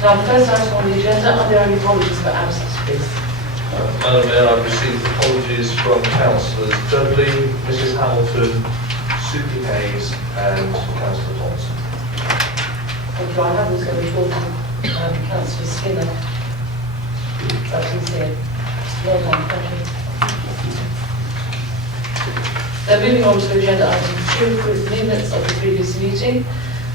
Now, the first item on the agenda, are there any apologies for absence, please? Madam Mayor, I've received apologies from councillors Dudley, Mrs Hamilton, Suki Hayes and Councillor Thompson. Thank you. I have also reported Councillor Skinner, but he's here. Well done, thank you. Now, moving on to agenda item 2, approve minutes of the previous meeting.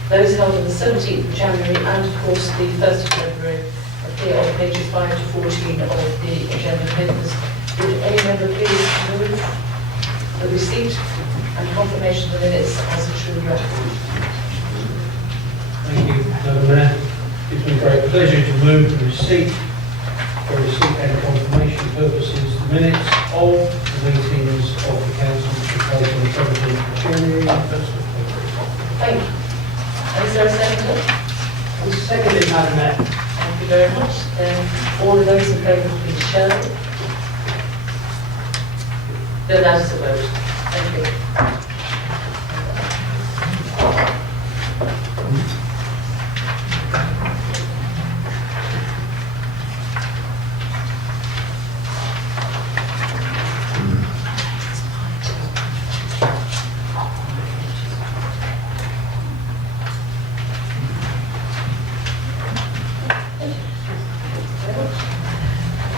Those held on the 17th of January and, of course, the 1st of February appear on pages 5 to 14 of the agenda papers. Would any member please move the receipt and confirmation of the minutes as a true record? Thank you, Madam Mayor. It's been a great pleasure to move the receipt for receipt and confirmation purposes the minutes of the meetings of the council which took place on the 17th of January and 1st of February. Thank you. And is there a seconder? And seconded, Madam Mayor. Thank you very much. All of those in favour, please show. Then that is a vote. Thank you.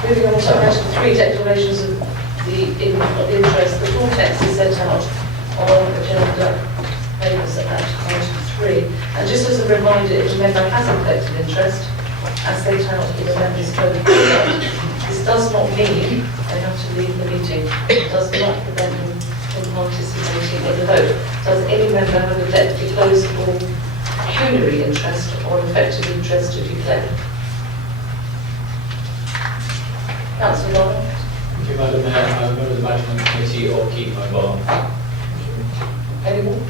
Moving on to item 3, declarations of the interest. The full text is set out on agenda papers at item 3. And just as a reminder, if a member has a collected interest, as set out in the members' code of conduct, this does not mean they have to leave the meeting. It does not prevent them from participating in the vote. Does any member have a disclosable pecuniary interest or effective interest to declare? Councillor Lawler. Thank you, Madam Mayor. I'm a member of the Management Committee of Keep My Bar. Anyone?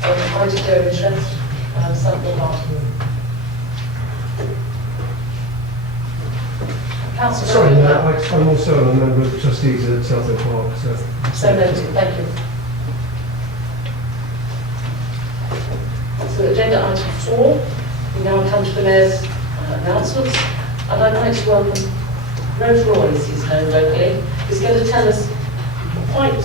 I declare interest. Something Martin. Councillor Sorry, Lawler. I'm also a member of the trustees at Southend Park, so... So noted, thank you. So agenda item 4, we now come to the Mayor's announcements, and I'd like to welcome Rose Royce, he's known locally, who's going to tell us quite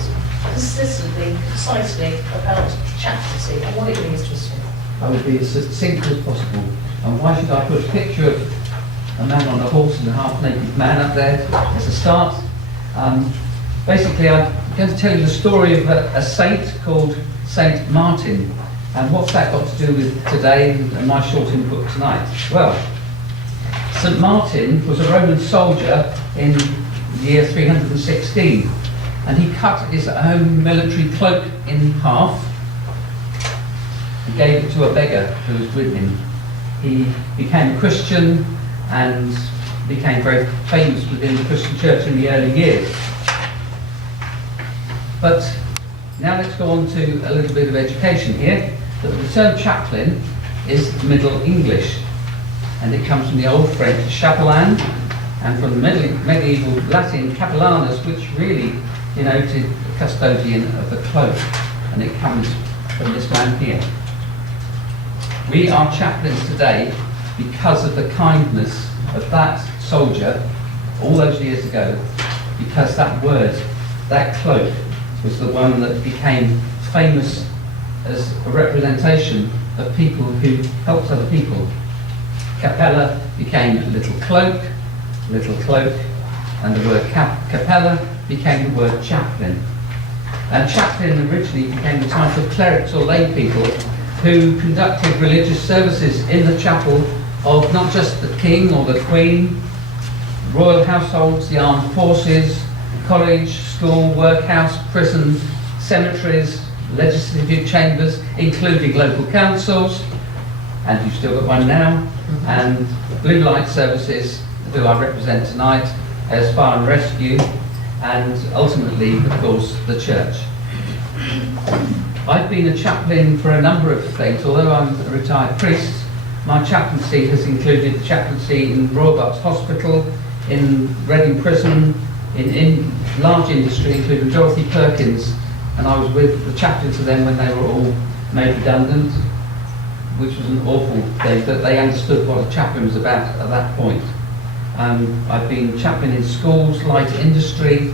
consistently, concisely about chaplaincy and what it means to us. I would be as succinct as possible. And why should I put a picture of a man on a horse and a half-naked man up there as a start? Basically, I'm going to tell you the story of a saint called Saint Martin. And what's that got to do with today and my short input tonight? Well, St. Martin was a Roman soldier in the year 316, and he cut his own military cloak in half and gave it to a beggar who was with him. He became a Christian and became very famous within the Christian church in the early years. But now let's go on to a little bit of education here. The term chaplain is Middle English, and it comes from the Old French chapelain, and from the medieval Latin capellanus, which really denoted the custodian of the cloak, and it comes from this man here. We are chaplains today because of the kindness of that soldier all those years ago, because that word, that cloak, was the one that became famous as a representation of people who helped other people. Capella became little cloak, and the word capella became the word chaplain. And chaplain originally became the title of clerics or lay people who conducted religious services in the chapel of not just the king or the queen, royal households, the armed forces, college, school, workhouse, prison, cemeteries, legislative chambers, including local councils, and you've still got one now, and blue light services, who I represent tonight, as fire and rescue, and ultimately, of course, the church. I've been a chaplain for a number of things. Although I'm a retired priest, my chaplaincy has included the chaplaincy in Royal Berks Hospital, in Reading Prison, in large industry, including Dorothy Perkins, and I was with the chaplain to them when they were all made redundant. which was an awful thing, but they understood what a chaplain was about at that point. I've been chaplain in schools, light industry,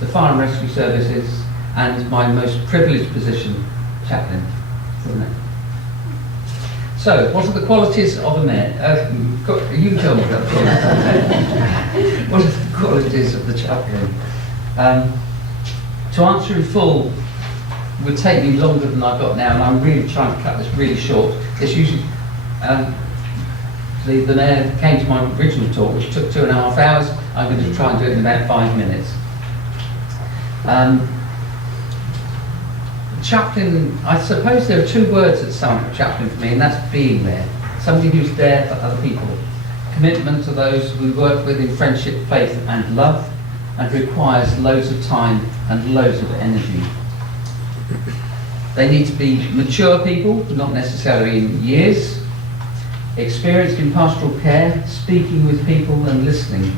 the fire and rescue services, and my most privileged position, chaplain. Isn't it? So, what are the qualities of a mayor? You can tell me that. What are the qualities of the chaplain? To answer in full would take me longer than I've got now, and I'm really trying to cut this really short. It's usually the mayor came to my original talk, which took 2.5 hours. I'm going to try and do it in about 5 minutes. Chaplain, I suppose there are 2 words that sum up chaplain for me, and that's being there. Somebody who's there for other people. Commitment to those we work with in friendship, faith and love, and requires loads of time and loads of energy. They need to be mature people, not necessarily in years, experienced in pastoral care, speaking with people and listening,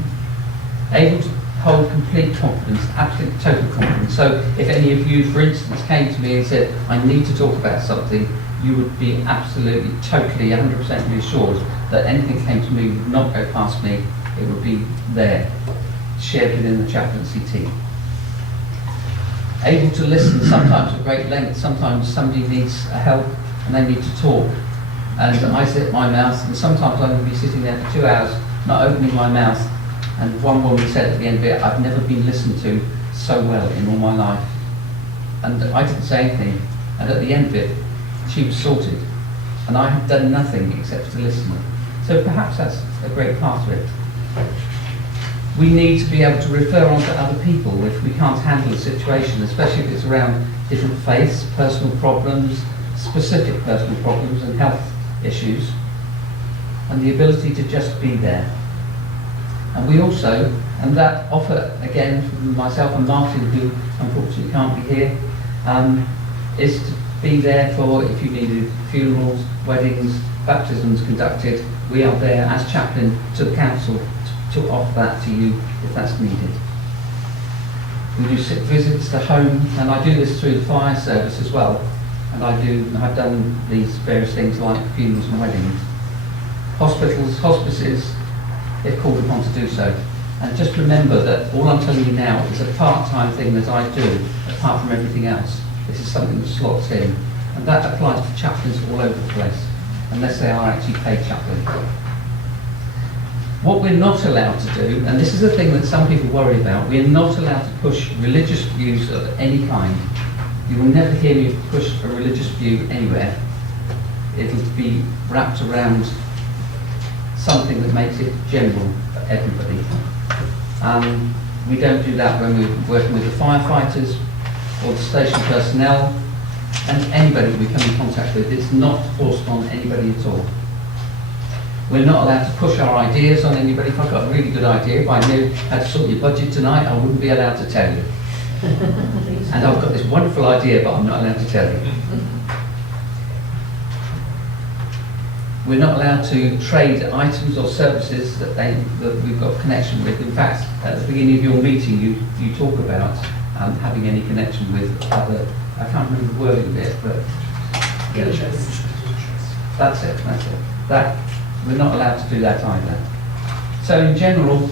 able to hold complete confidence, absolute total confidence. So if any of you, for instance, came to me and said, I need to talk about something, you would be absolutely, totally, 100% reassured that anything came to me would not go past me, it would be there, shared within the chaplaincy team. Able to listen, sometimes at great length, sometimes somebody needs help and they need to talk. And I sit my mouth, and sometimes I can be sitting there for 2 hours, not opening my mouth. And one woman said at the end of it, I've never been listened to so well in all my life. And I didn't say anything. And at the end of it, she was sorted. And I had done nothing except to listen. So perhaps that's a great part of it. We need to be able to refer on to other people if we can't handle a situation, especially if it's around different faiths, personal problems, specific personal problems and health issues. And the ability to just be there. And we also, and that offer again from myself and Martin, who unfortunately can't be here, is to be there for if you needed funerals, weddings, baptisms conducted. We are there as chaplain to the council to offer that to you if that's needed. We do visits to home, and I do this through the fire service as well. And I've done these various things like funerals and weddings. Hospitals, hospices, if called upon to do so. And just remember that all I'm telling you now is a part-time thing that I do, apart from everything else. This is something that slots in. And that applies to chaplains all over the place, unless they are actually paid chaplains. What we're not allowed to do, and this is a thing that some people worry about, we're not allowed to push religious views of any kind. You will never hear me push a religious view anywhere. It'll be wrapped around something that makes it general for everybody. We don't do that when we're working with the firefighters or the station personnel and anybody we come in contact with. It's not forced on anybody at all. We're not allowed to push our ideas on anybody. If I've got a really good idea, if I knew how to sort your budget tonight, I wouldn't be allowed to tell you. And I've got this wonderful idea, but I'm not allowed to tell you. We're not allowed to trade items or services that we've got connection with. In fact, at the beginning of your meeting, you talk about having any connection with other, I can't remember the wording of it, but... Interest. That's it. That, we're not allowed to do that either. So in general,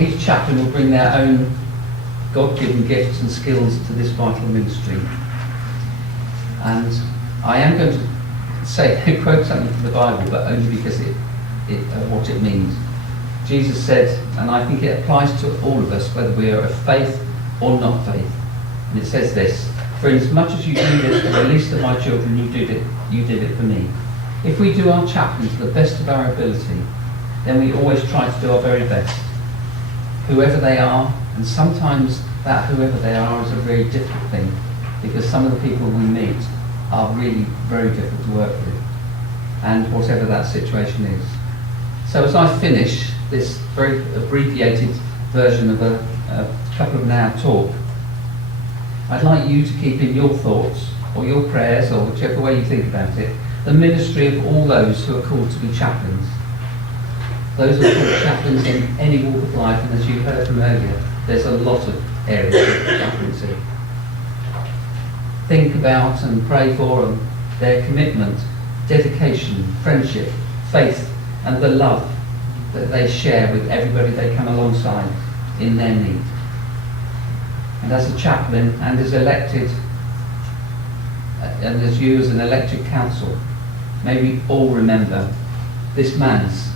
each chaplain will bring their own God-given gifts and skills to this vital ministry. And I am going to quote something from the Bible, but only because what it means. Jesus said, and I think it applies to all of us, whether we are of faith or not faith. And it says this: "For inasmuch as you do this for the least of my children, you did it for me." If we do our chaplain to the best of our ability, then we always try to do our very best. Whoever they are, and sometimes that whoever they are is a very difficult thing, because some of the people we meet are really very difficult to work with, and whatever that situation is. So as I finish this very abbreviated version of a couple of an hour talk, I'd like you to keep in your thoughts, or your prayers, or whichever way you think about it, the ministry of all those who are called to be chaplains. Those who are called chaplains in any walk of life, and as you heard from earlier, there's a lot of areas of chaplaincy. Think about and pray for and their commitment, dedication, friendship, faith, and the love that they share with everybody they come alongside in their need. And as a chaplain and as elected, and as you as an elected council, may we all remember this man's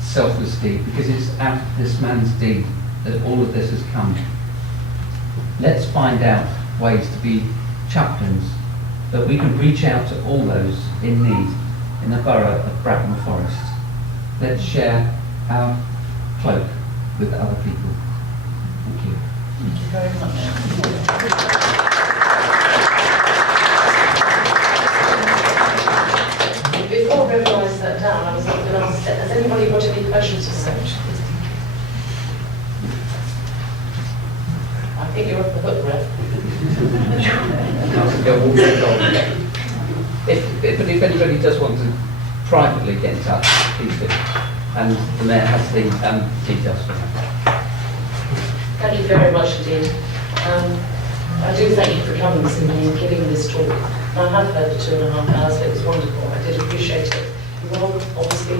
selfless deed, because it's out of this man's deed that all of this has come. Let's find out ways to be chaplains, that we can reach out to all those in need in the borough of Bracknell Forest. Let's share our cloak with other people. Thank you. Thank you very much. Before I revised that down, I was going to ask, has anybody got any questions for Sam? I think you're off the hook, Rev. If anybody does want to privately get in touch, please do. And the Mayor has the details for that. Thank you very much indeed. I do thank you for coming this evening and giving this talk. I have heard the 2.5 hours, it was wonderful, I did appreciate it. You all obviously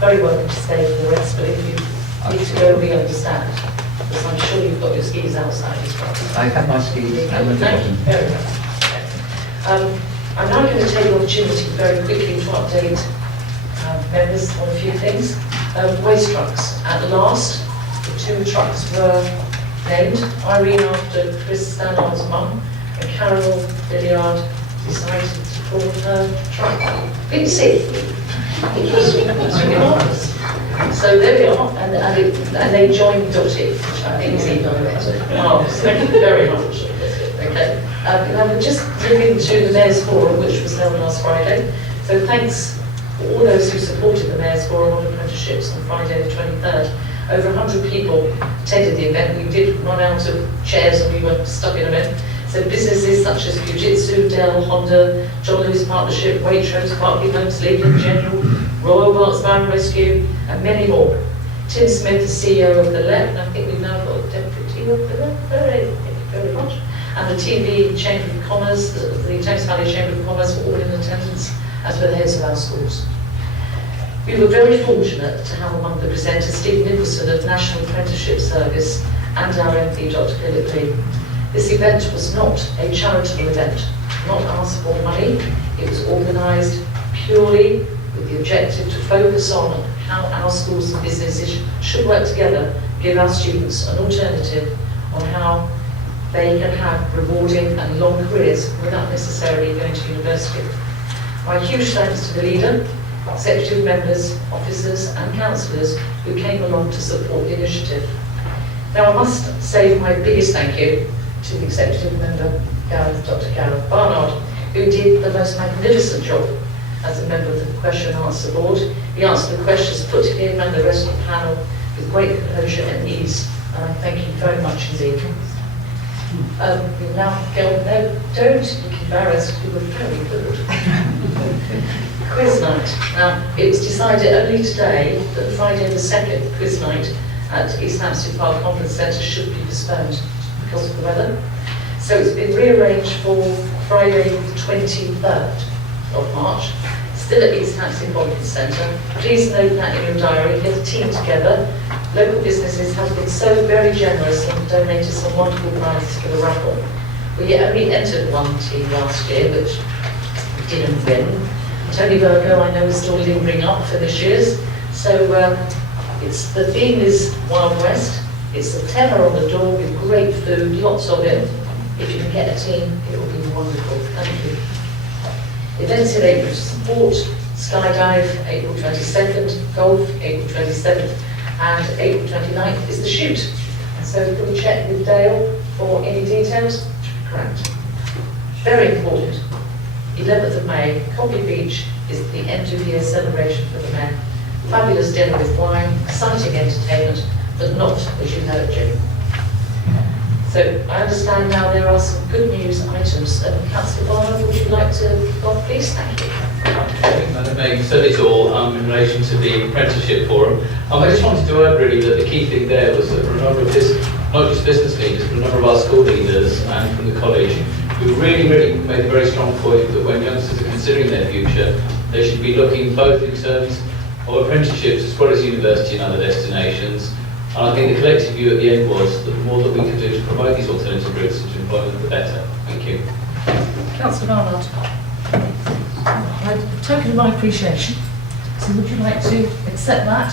very welcome to stay for the rest, but if you need to go, we understand. Because I'm sure you've got your skis outside as well. I have my skis and my Thank you very much. I'm now going to take the opportunity very quickly to update members on a few things. Waste trucks. At last, the 2 trucks were named. Irene after Chris Stannard's mum, and Carol Billiard decided to call her truck Bitsy. It was really marvellous. So there we are, and they joined Dotty, which I think is even better. Marvellous. Thank you very much. Okay. Now we're just moving to the Mayor's Forum, which was held last Friday. So thanks to all those who supported the Mayor's Forum on apprenticeships on Friday the 23rd. Over 100 people attended the event. We did run out of chairs and we were stuck in a bit. So businesses such as Fujitsu, Dell, Honda, John Lewis Partnership, Waitrose, Barclay Homes, Legal General, Royal Barts Fire Rescue, and many more. Tim Smith, the CEO of the LEP, and I think we've now got a deputy of the LEP. Thank you very much. And the TV Chamber of Commerce, the Thames Valley Chamber of Commerce were all in attendance, as were the heads of our schools. We were very fortunate to have among the presenters Steve Nicholson of National Apprenticeship Service and our MP Dr. Philip Lee. This event was not a charitable event, not asked for money. It was organised purely with the objective to focus on how our schools and businesses should work together, give our students an alternative on how they can have rewarding and long careers without necessarily going to university. My huge thanks to the leader, executive members, officers and councillors who came along to support the initiative. Now I must say my biggest thank you to the executive member, Dr. Gareth Barnard, who did the most magnificent job as a member of the question and answer board. He answered the questions, put to him and the rest of the panel with great composure and ease, and I thank you very much indeed. We now go, no, don't look embarrassed, you were very good. Quiz night. Now, it was decided only today that Friday the 2nd quiz night at East Hampstead Park Conference Centre should be postponed because of the weather. So it's been rearranged for Friday the 23rd of March, still at East Hampstead Conference Centre. Please note that in your diary, get a team together. Local businesses have been so very generous and donated some wonderful prizes for the raffle. We only entered one team last year, which we didn't win. Tony Virgo, I know, is still lingering up for this year's. So the theme is Wild West. It's a tenner on the door with great food, lots of it. If you can get a team, it will be wonderful. Thank you. Events in April: sport, skydive, April 22nd, golf, April 27th, and April 29th is the shoot. And so can we check with Dale for any details? Correct. Very important. 11th of May, Copley Beach is the end of year celebration for the Mayor. Fabulous dinner with wine, exciting entertainment, but not as you know, Jim. So I understand now there are some good news items. Councillor Barnard, would you like to kick off, please? Thank you. Madam Mayor, you said it all in relation to the apprenticeship forum. I just wanted to add really that the key thing there was that for a number of not just business leaders, but a number of our school leaders and from the college, we really made a very strong point that when youngsters are considering their future, they should be looking both in terms of apprenticeships as well as university and other destinations. And I think the collective view at the end was that the more that we could do to promote these alternative routes into employment, the better. Thank you. Councillor Barnard. A token of my appreciation. So would you like to accept that?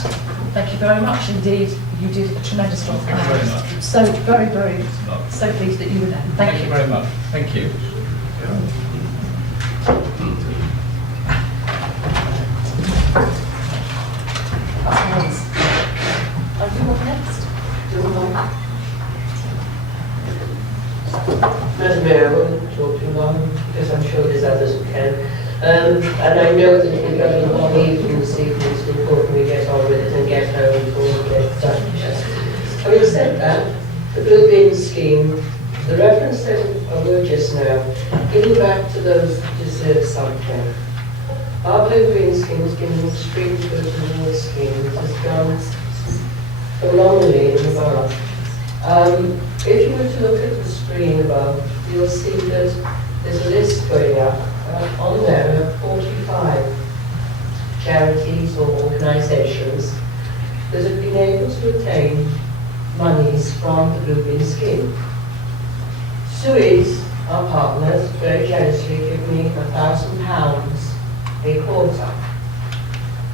Thank you very much indeed. You did a tremendous job. Thank you very much. So very, so pleased that you were there. Thank you. very much. Thank you. Are you up next? Madam Mayor, I won't talk too long because I'm sure there's others who can. And I know that we've got a long evening this evening, it's important we get on with it and get home before we get done. Having said that, the Blue Bin scheme, the reference that I wrote just now, giving back to those who deserve something. Our Blue Bin scheme has been an extremely good reward scheme. It has gone phenomenally in the borough. If you were to look at the screen above, you'll see that there's a list going up on there of 45 charities or organisations that have been able to attain monies from the Blue Bin scheme. Suez, our partners, very generously give me £1,000 a quarter.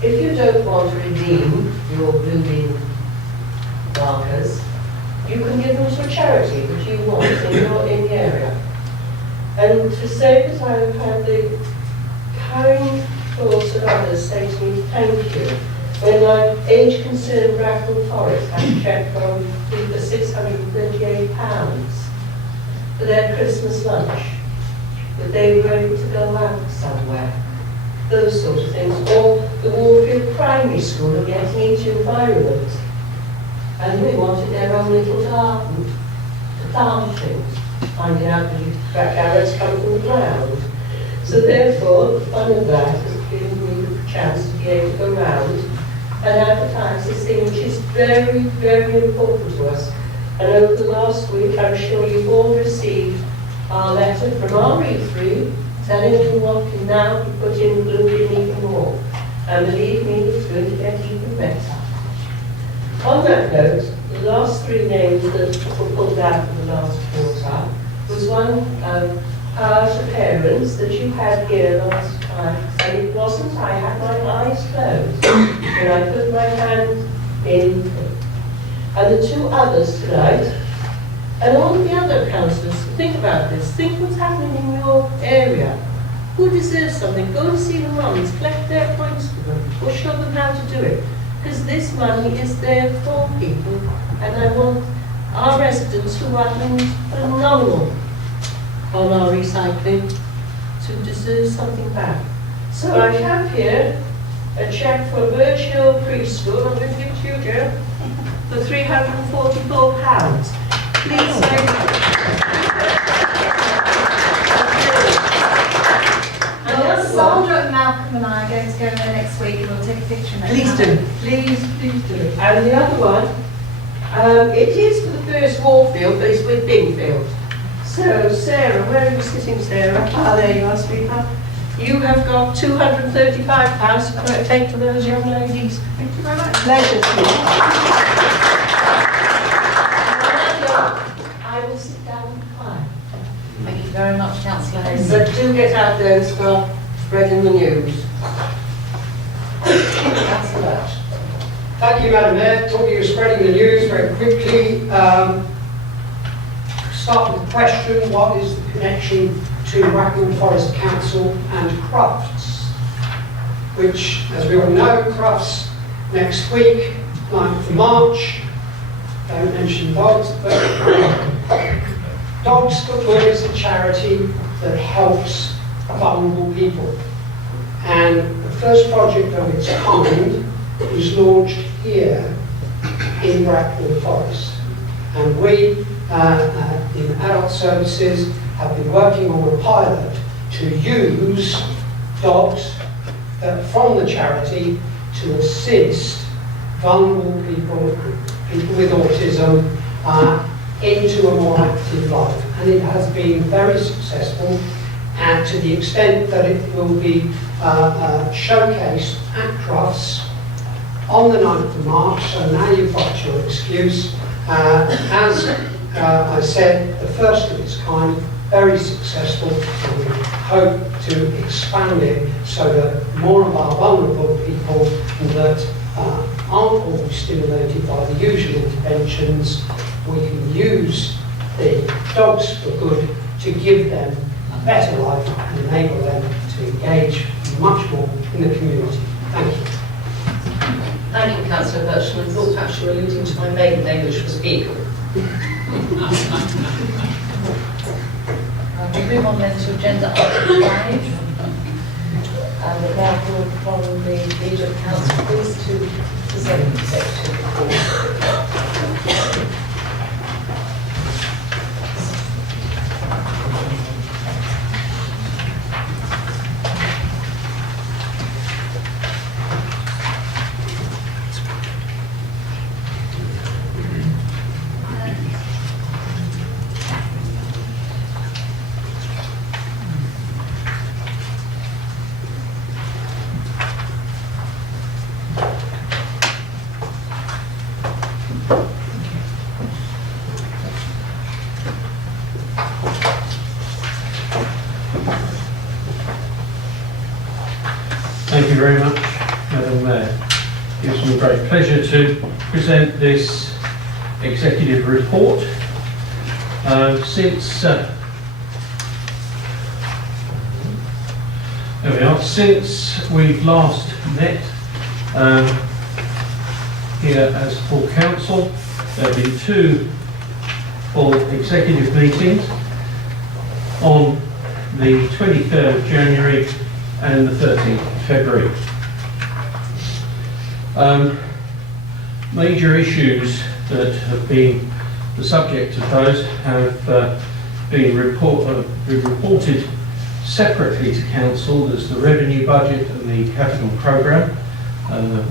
If you don't want to redeem your Blue Bin markers, you can give them to a charity that you want in the area. And to say that I have had the kind thoughts of others say to me, thank you, when my age-concerned Bracknell Forest had a cheque from people for £638 for their Christmas lunch, that they were able to go out somewhere, those sort of things. Or the Warfield Primary School are getting into environment, and they wanted their own little garden to plant things, finding out that black arrows come from the ground. So therefore, the fun of that has given me the chance to be able to go round and advertise this thing, which is very, very important to us. And over the last week, I'm sure you've all received our letter from our read-through telling you what can now be put in Blue Bin even more. And believe me, it's going to get even better. On that note, the last three names that were pulled out for the last quarter was one of our parents that you had here last time, and it wasn't, I had my eyes closed when I put my hand in. And the two others tonight, and all of the other councillors, think about this, think what's happening in your area. Who deserves something? Go and see the mums, collect their points for them, or show them how to do it. Because this money is there for people, and I want our residents who are doing phenomenal on our recycling to deserve something back. So I have here a cheque for Birch Hill Preschool, I'm going to give it to you, Joe, for £344. Please thank Sandra and Malcolm and I are going to go there next week and we'll take a picture next Please time. do, please do. And the other one, it is for the first Warfield, but it's with Bingfield. So Sarah, where are you sitting, Sarah? Ah, there you are, sweetheart. You have got £235 to take to those young ladies. Thank you very much. Pleasure, sweetheart. I will sit down and cry. Thank you very much, Councillor Hayes. But do get out there and start spreading the news. Councillor Birch. Thank you, Madam Mayor. Talking of spreading the news very quickly, start with the question, what is the connection to Bracknell Forest Council and Crufts? Which, as we all know, Crufts next week, 9th of March, don't mention dogs, but Dogs for Good is a charity that helps vulnerable people. And the first project of its kind was launched here in Bracknell Forest. And we, in adult services, have been working on a pilot to use dogs from the charity to assist vulnerable people, people with autism, into a more active life. And it has been very successful. and to the extent that it will be showcased at Crufts on the 9th of March, so now you've got your excuse. As I said, the first of its kind, very successful, and we hope to expand it so that more of our vulnerable people that aren't always stimulated by the usual interventions, we can use the Dogs for Good to give them a better life and enable them to engage much more in the community. Thank you. Thank you, Councillor Bircham. I thought perhaps you were alluding to my maiden name, which was Eagle. We move on then to agenda item 5. And therefore, from the leader of council, please to present the executive report. Thank you very much, Madam Mayor. It gives me great pleasure to present this executive report. Since we've last met here as full council, there have been 2 full executive meetings on the 23rd of January and the 13th of February. Major issues that have been the subject of those have been reported separately to Council as the revenue budget and the capital programme,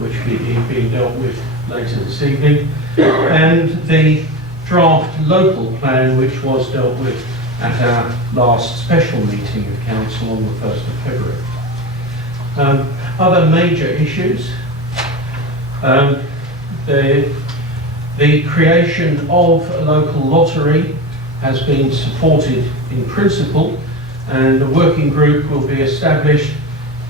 which is being dealt with later this evening, and the draft local plan, which was dealt with at our last special meeting of Council on the 1st of February. Other major issues, the creation of a local lottery has been supported in principle, and a working group will be established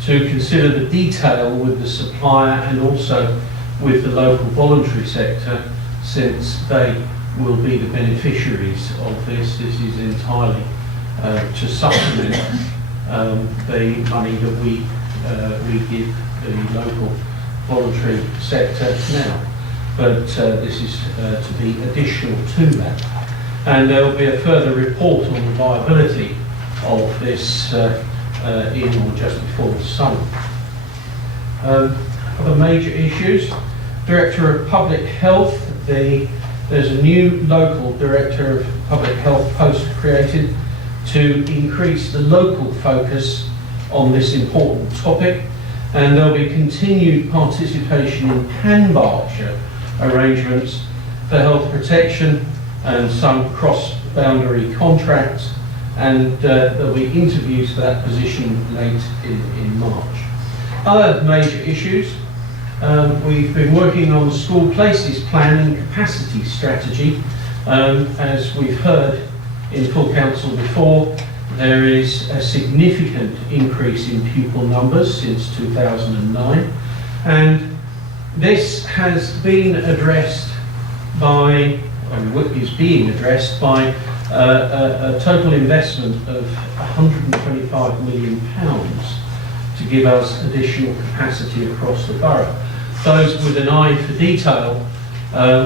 to consider the detail with the supplier and also with the local voluntary sector, since they will be the beneficiaries of this. This is entirely to supplement the money that we give the local voluntary sector now. But this is to be additional to that. And there will be a further report on the viability of this in or just before the summer. Other major issues, Director of Public Health, there's a new local Director of Public Health post created to increase the local focus on this important topic, and there'll be continued participation in pan-Berkshire arrangements for health protection and some cross-boundary contracts, and there'll be interviews for that position late in March. Other major issues, we've been working on the school places plan and capacity strategy. As we've heard in full council before, there is a significant increase in pupil numbers since 2009, and this has been addressed by, or is being addressed by a total investment of £125 million to give us additional capacity across the borough. Those with an eye for detail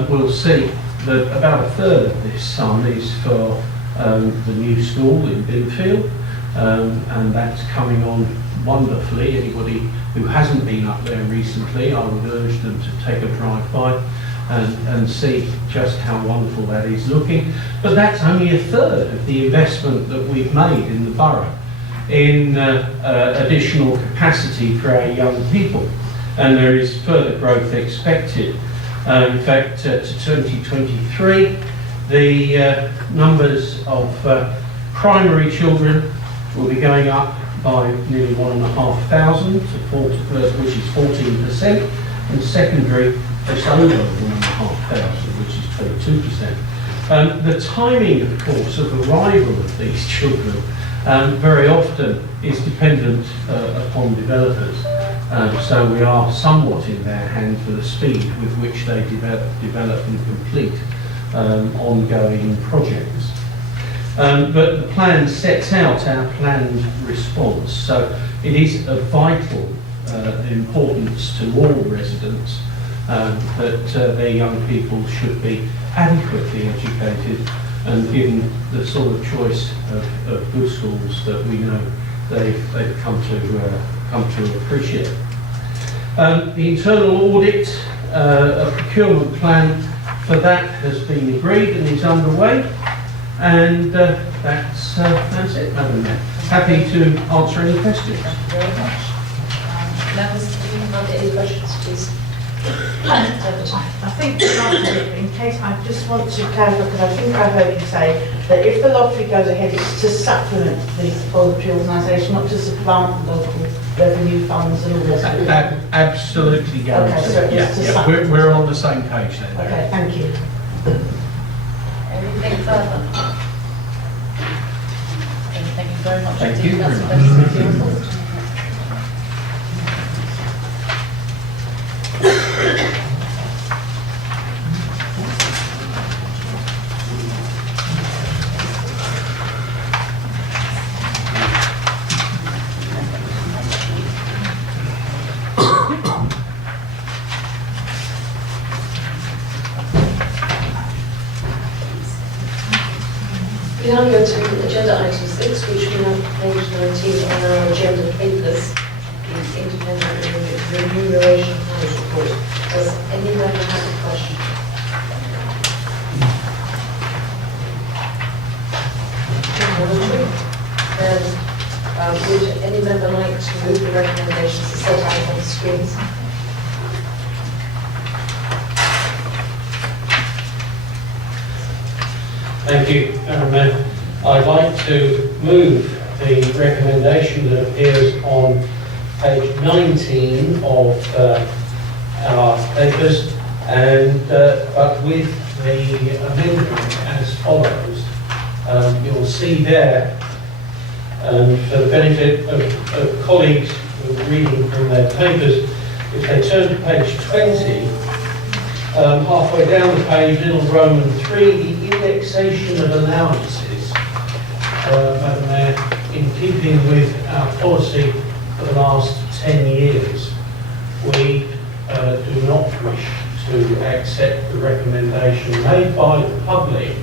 will see that about a third of this sum is for the new school in Binfield, and that's coming on wonderfully. Anybody who hasn't been up there recently, I would urge them to take a drive by and see just how wonderful that is looking. But that's only a third of the investment that we've made in the borough in additional capacity for our young people, and there is further growth expected. In fact, to 2023, the numbers of primary children will be going up by nearly 1,500 to 40, which is 14%, and secondary just over 1,500, which is 22%. The timing, of course, of arrival of these children very often is dependent upon developers. So we are somewhat in their hands for the speed with which they develop and complete ongoing projects. But the plan sets out our planned response. So it is of vital importance to all residents that their young people should be adequately educated and given the sort of choice of good schools that we know they've come to appreciate. The internal audit, a procurement plan for that has been agreed and is underway, and that's it, Madam Mayor. Happy to answer any questions. Thank you very much. Members, do you have any questions, please? I think, in case, I just want to clarify, because I think I heard you say that if the lottery goes ahead, it's to supplement the voluntary organisation, not to supplant the local revenue funds and all this. Absolutely guaranteed. Okay, so it's to supplement. We're on the same page then. Okay, thank you. Anything further? Thank you very much. Thank indeed. you That's very the much. best of your report. We now go to agenda item 6, which we have page 19 on our agenda papers, the independent remuneration house report. Does any member have a question? Then would any member like to move the recommendations set out on the screens? Thank you, Madam Mayor. I'd like to move the recommendation that appears on page 19 of our papers, and but with the amendment as follows. You'll see there, for the benefit of colleagues who are reading from their papers, if they turn to page 20, halfway down the page, little Roman 3, the indexation of allowances. Madam Mayor, in keeping with our policy for the last 10 years, we do not wish to accept the recommendation made by the public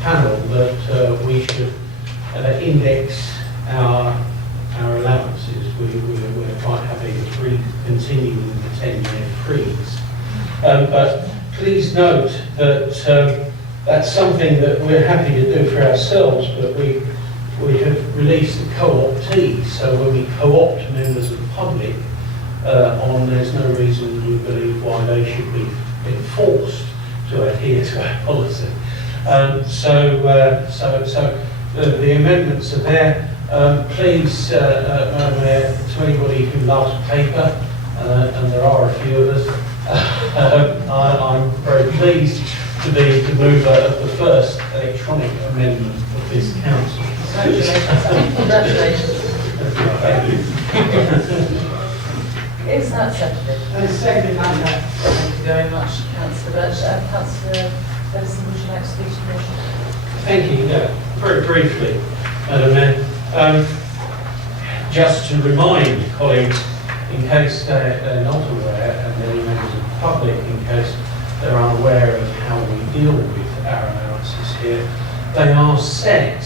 panel that we should index our allowances. We're quite happy to continue with the 10-year freeze. But please note that that's something that we're happy to do for ourselves, but we have released the co-optee, so when we co-opt members of the public there's no reason we believe why they should be enforced to adhere to our policy. So the amendments are there. Please, Madam Mayor, to anybody who loves paper, and there are a few of us, I'm very pleased to move the first electronic amendment of this council. Congratulations. Is that seconded? Second, Thank you very much, Councillor Birch. Councillor Benson, would you like to speak to the motion? Thank you. Yeah, very briefly, Madam Mayor. Just to remind colleagues, in case they're not aware, and any members of the public, in case they're unaware of how we deal with our allowances here, they are set,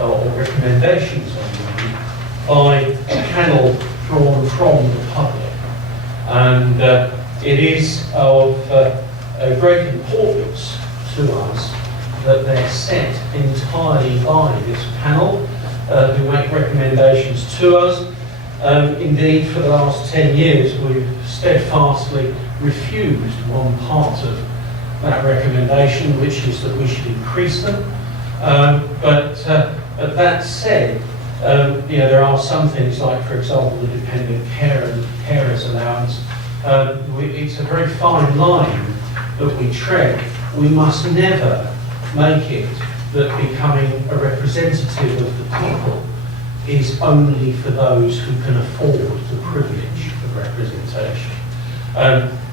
or recommendations on them, by a panel drawn from the public. And it is of great importance to us that they're set entirely by this panel, who make recommendations to us. Indeed, for the last 10 years, we've steadfastly refused one part of that recommendation, which is that we should increase them. But that said, There are some things like, for example, the dependent carers allowance. It's a very fine line that we tread. We must never make it that becoming a representative of the people is only for those who can afford the privilege of representation.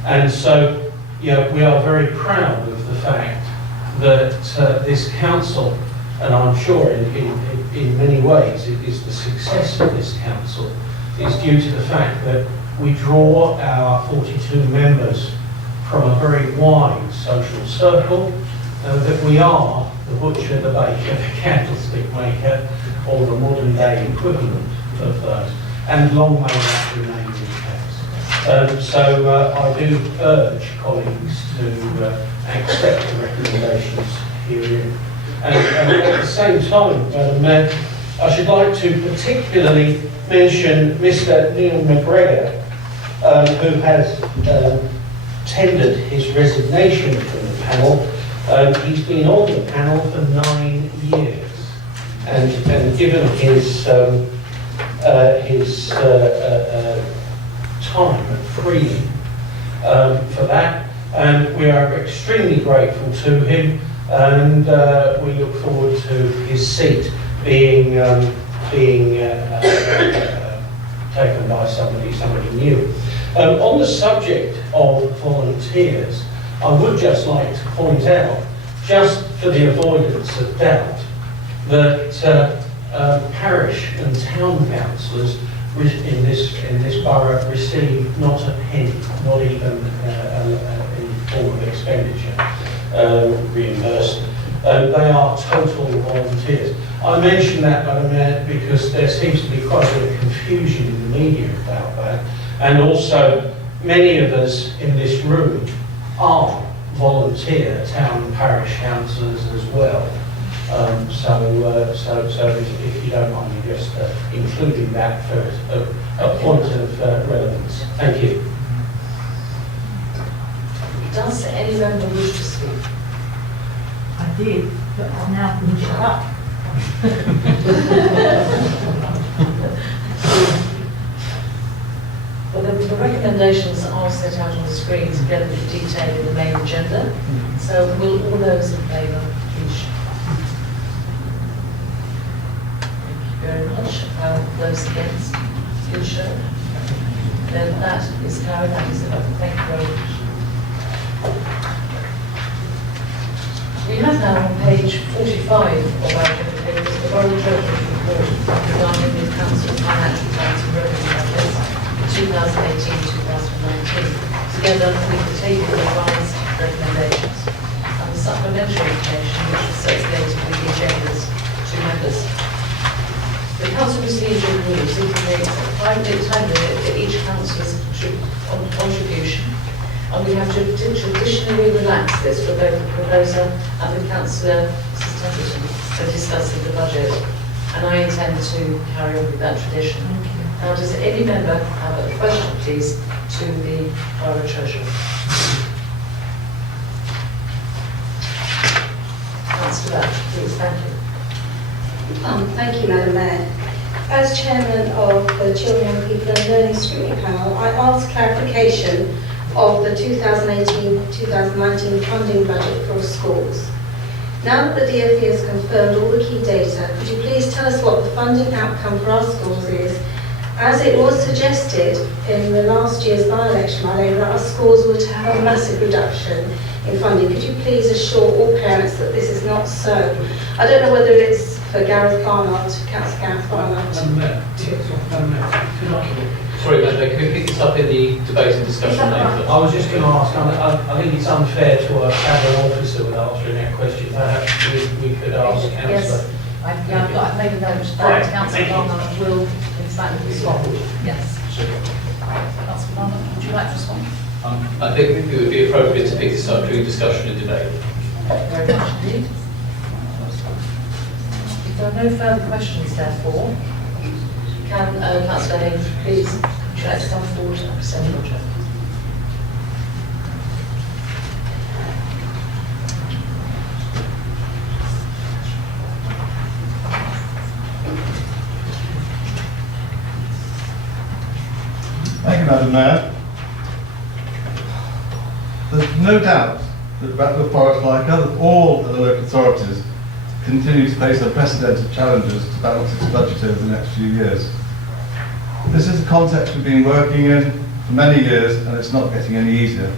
And so, we are very proud of the fact that this council, and I'm sure in many ways it is the success of this council, is due to the fact that we draw our 42 members from a very wide social circle, that we are the butcher, the baker, the candlestick maker, or the modern day equivalent of those, and long may that remain the case. So I do urge colleagues to accept the recommendations herein. And at the same time, Madam Mayor, I should like to particularly mention Mr. Neil McGregor, who has tendered his resignation from the panel. He's been on the panel for 9 years, and given his time freely for that, and we are extremely grateful to him, and we look forward to his seat being taken by somebody new. On the subject of volunteers, I would just like to point out, just for the avoidance of doubt, that parish and town councillors in this borough receive not a penny, not even in form of expenditure reimbursed. They are total volunteers. I mention that, Madam Mayor, because there seems to be quite a bit of confusion in the media about that, and also many of us in this room are volunteer town and parish councillors as well. So if you don't mind me just including that for a point of relevance. Thank you. Does any member wish to speak? I did, but I've now been shut up. Well, the recommendations are set out on the screen together with the detail in the main agenda. So will all those in favour, please show. Thank you very much. Those against, please show. Then that is carried. That is enough. Thank you very much. We have now on page 45 of our agenda papers the Borough Treasurer's report regarding the Council's financial plans and revenue budgets for 2018-2019, together with the table of revised recommendations and the supplementary information which was circulated with the agendas to members. The Council procedure rules indicate a 5-minute time limit for each councillor's contribution, and we have traditionally relaxed this for both the proposer and the councillor for discussing the budget, and I intend to carry on with that tradition. Now, does any member have a question, please, to the Borough Treasurer? Councillor Batch, please, thank you. Thank you, Madam Mayor. As chairman of the Children, Young People and Learning Scrutiny Panel, I ask clarification of the 2018-2019 funding budget for schools. Now that the DfE has confirmed all the key data, could you please tell us what the funding outcome for our schools is? As it was suggested in the last year's by-election that our schools would have a massive reduction in funding. Could you please assure all parents that this is not so? I don't know whether it's for Gareth Barnard, Councillor Gareth Barnard. Sorry, Madam Mayor, can we pick this up in the debate and discussion later? I was just going to ask, I think it's unfair to have an officer with answering that question. Perhaps we could ask Councillor. Yes, I've made a note that Councillor Barnard will in fact respond. Yes. Councillor Barnard, would you like to respond? I think it would be appropriate to pick this up during discussion and debate. Very much indeed. If there are no further questions, therefore, can Councillor Haynes please would you like to come forward and present your address? Madam Mayor. There's no doubt that Bracknell Forest, like all other local authorities, continue to face unprecedented challenges to balance its budget over the next few years. This is the context we've been working in for many years, and it's not getting any easier.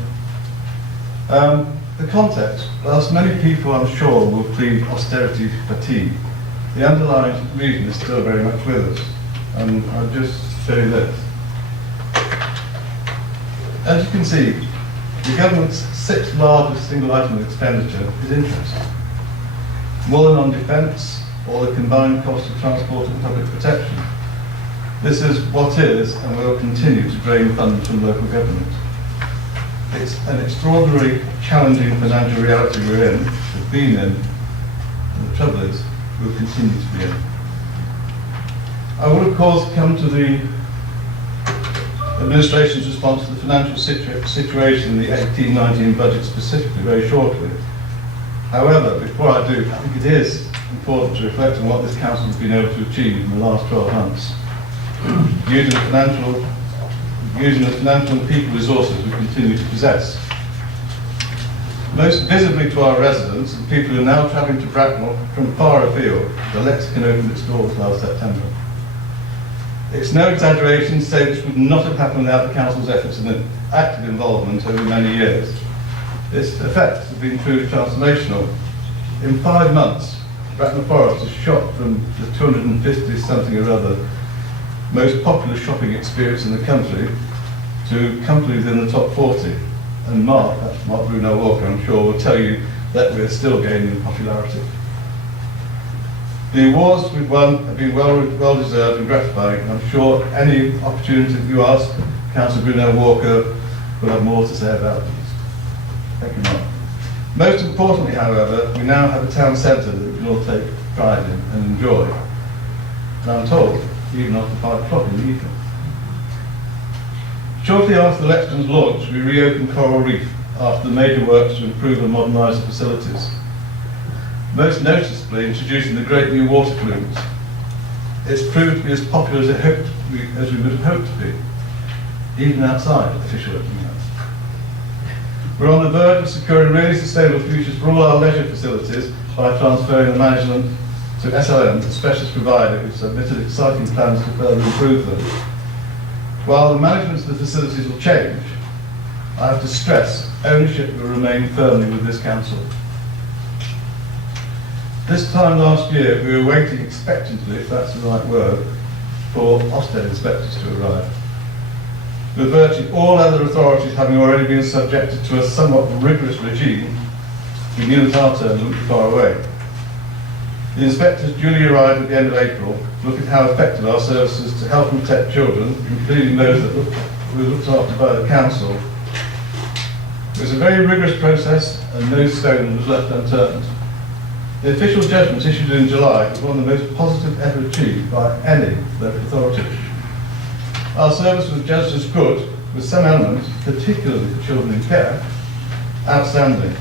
The context, whilst many people I'm sure will plead austerity fatigue, the underlying reason is still very much with us. And I'll just show you this. As you can see, the government's 6th largest single item of expenditure is interest. More than on defence or the combined cost of transport and public protection. This is what is and will continue to drain funds from local government. It's an extraordinarily challenging financial reality we're in, have been in, and the trouble is, we'll continue to be in. I will of course come to the administration's response to the financial situation in the 18-19 budget specifically very shortly. However, before I do, I think it is important to reflect on what this council has been able to achieve in the last 12 months. Using the financial and people resources we continue to possess. Most visibly to our residents and people who are now travelling to Bracknell from far afield, the Lexicon opened its doors last September. It's no exaggeration to say this would not have happened without the council's efforts and active involvement over many years. Its effects have been truly transformational. In 5 months, Bracknell Forest has shot from the 250-something or other most popular shopping experience in the country to comfortably within the top 40. And Mark Brunel Walker, I'm sure, will tell you that we're still gaining in popularity. The awards we've won have been well deserved and gratifying, and I'm sure any opportunity that you ask, Councillor Brunel Walker will have more to say about these. Thank you, Mark. Most importantly, however, we now have a town centre that we can all take pride in and enjoy. And I'm told, even after 5 o'clock in the evening. Shortly after the Lexicon's launch, we reopened Coral Reef after the major works to improve and modernise the facilities. Most noticeably introducing the great new water plumes. It's proved to be as popular as we would have hoped to be, even outside official opening hours. We're on the verge of securing really sustainable futures for all our leisure facilities by transferring the management to SLM, the specialist provider who submitted exciting plans to further improve them. While the management of the facilities will change, I have to stress ownership will remain firmly with this council. This time last year, we were waiting expectantly, if that's the right word, for Ofsted inspectors to arrive. With virtually all other authorities having already been subjected to a somewhat rigorous regime, we knew that our turn wouldn't be far away. The inspectors duly arrived at the end of April to look at how effective our services to help and protect children, including those that were looked after by the council. It was a very rigorous process and no stone was left unturned. The official judgment issued in July was one of the most positive ever achieved by any local authority. Our service was judged as good, with some elements, particularly for children in care, outstanding.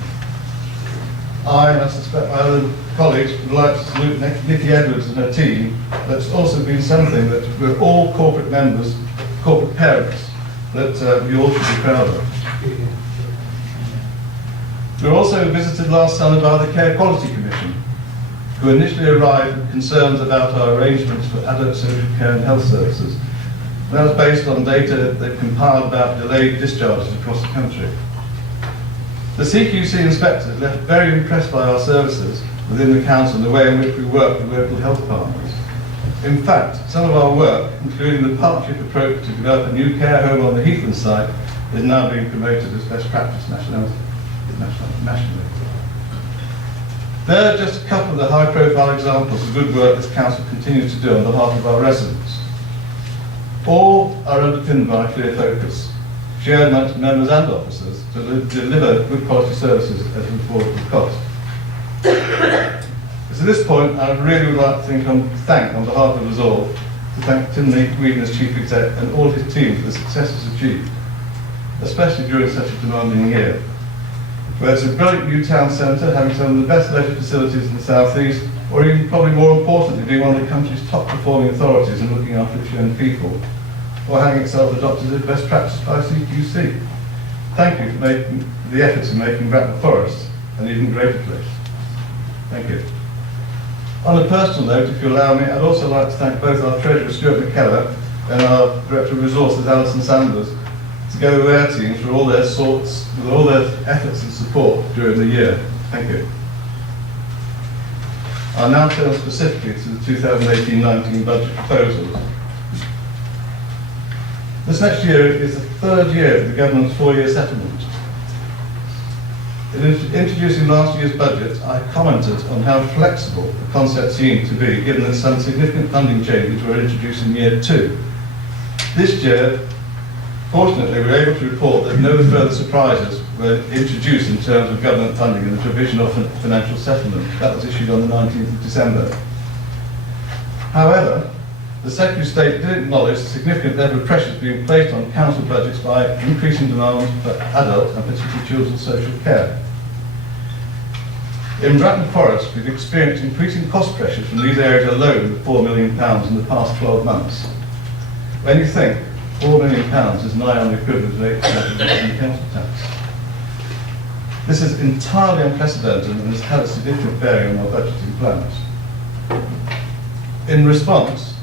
I, and I suspect my other colleagues, would like to salute Nikki Edwards and her team. That's also been something that we're all corporate members, corporate parents, that we all should be proud of. We were also visited last summer by the Care Quality Commission, who initially arrived with concerns about our arrangements for adult social care and health services. That was based on data they've compiled about delayed discharges across the country. The CQC inspectors left very impressed by our services within the council and the way in which we work with local health partners. In fact, some of our work, including the partnership approach to develop a new care home on the Heathland site, is now being promoted as best practice nationally. There are just a couple of the high-profile examples of good work this council continues to do on behalf of our residents. All are underpinned by a clear focus, shared amongst members and officers, to deliver good quality services at an affordable cost. So at this point, I really would like to thank on behalf of us all, to thank Tim Whedon as Chief Exec and all his team for the successes achieved, especially during such a demanding year. Where it's a brilliant new town centre, having some of the best leisure facilities in the South East, or even probably more importantly, being one of the country's top performing authorities in looking after its young people. or having itself adopted as best practice by CQC. Thank you for making the efforts in making Bracknell Forest an even greater place. Thank you. On a personal note, if you allow me, I'd also like to thank both our Treasurer Stuart McKellar and our Director of Resources Alison Sanders, together with their teams, for all their efforts and support during the year. Thank you. I'll now turn specifically to the 2018-19 budget proposals. This next year is the third year of the government's 4-year settlement. In introducing last year's budget, I commented on how flexible the concept seemed to be, given that some significant funding changes were introduced in year 2. This year, fortunately, we were able to report that no further surprises were introduced in terms of government funding and the provision of financial settlement. That was issued on the 19th of December. However, the Secretary of State did acknowledge the significant level of pressures being placed on council budgets by increasing demand for adult and particularly children's social care. In Bracknell Forest, we've experienced increasing cost pressures from these areas alone of £4 million in the past 12 months. When you think £4 million is nigh on the equivalent of 8% of the council tax. This is entirely unprecedented and has had a significant bearing on our budgeting plans. In response,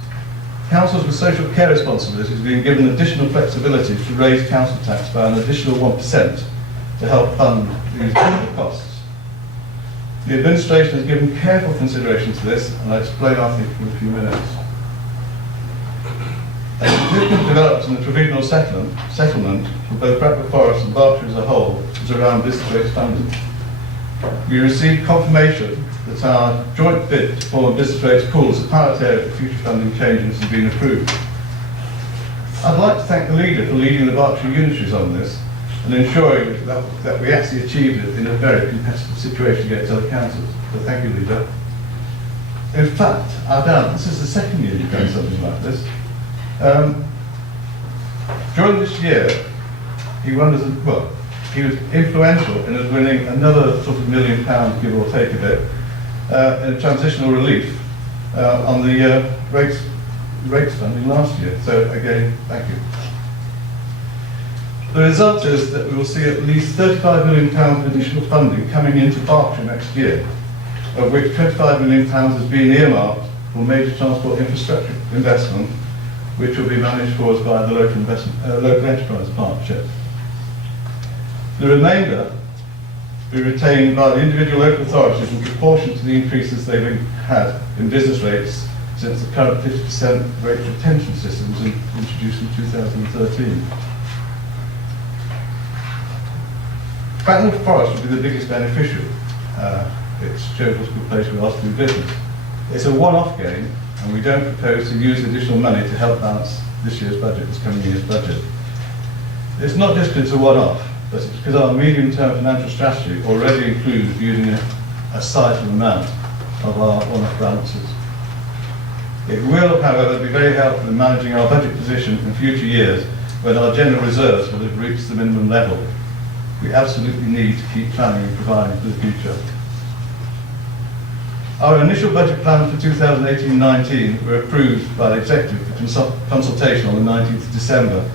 councils with social care responsibilities have been given additional flexibility to raise council tax by an additional 1% to help fund these costs. The administration has given careful consideration to this, and I'll explain our thinking in a few minutes. A significant development in the provisional settlement for both Bracknell Forest and Berkshire as a whole is around business rates funding. We received confirmation that our joint bid to form a business rates pool as a pilot area for future funding changes has been approved. I'd like to thank the leader for leading the Berkshire unitaries on this and ensuring that we actually achieved it in a very competitive situation against other councils. So thank you, leader. In fact, this is the second year you've done something like this. During this year, he was influential in us winning another sort of £1 million, give or take a bit, in transitional relief on the rates funding last year. So again, thank you. The result is that we will see at least £35 million of additional funding coming into Berkshire next year, of which £25 million has been earmarked for major transport infrastructure investment, which will be managed for us by the local enterprise partnership. The remainder will be retained by the individual local authorities in proportion to the increases they've had in business rates since the current 50% rate retention system was introduced in 2013. Bracknell Forest will be the biggest beneficiary. It shows us a good place for us to do business. It's a one-off game, and we don't propose to use additional money to help balance this year's budget, this coming year's budget. It's not just because it's a one-off, but it's because our medium-term financial strategy already includes using a sizable amount of our one-off balances. It will, however, be very helpful in managing our budget position in future years when our general reserves will have reached the minimum level. We absolutely need to keep planning and providing for the future. Our initial budget plan for 2018-19 were approved by the Executive for consultation on the 19th of December.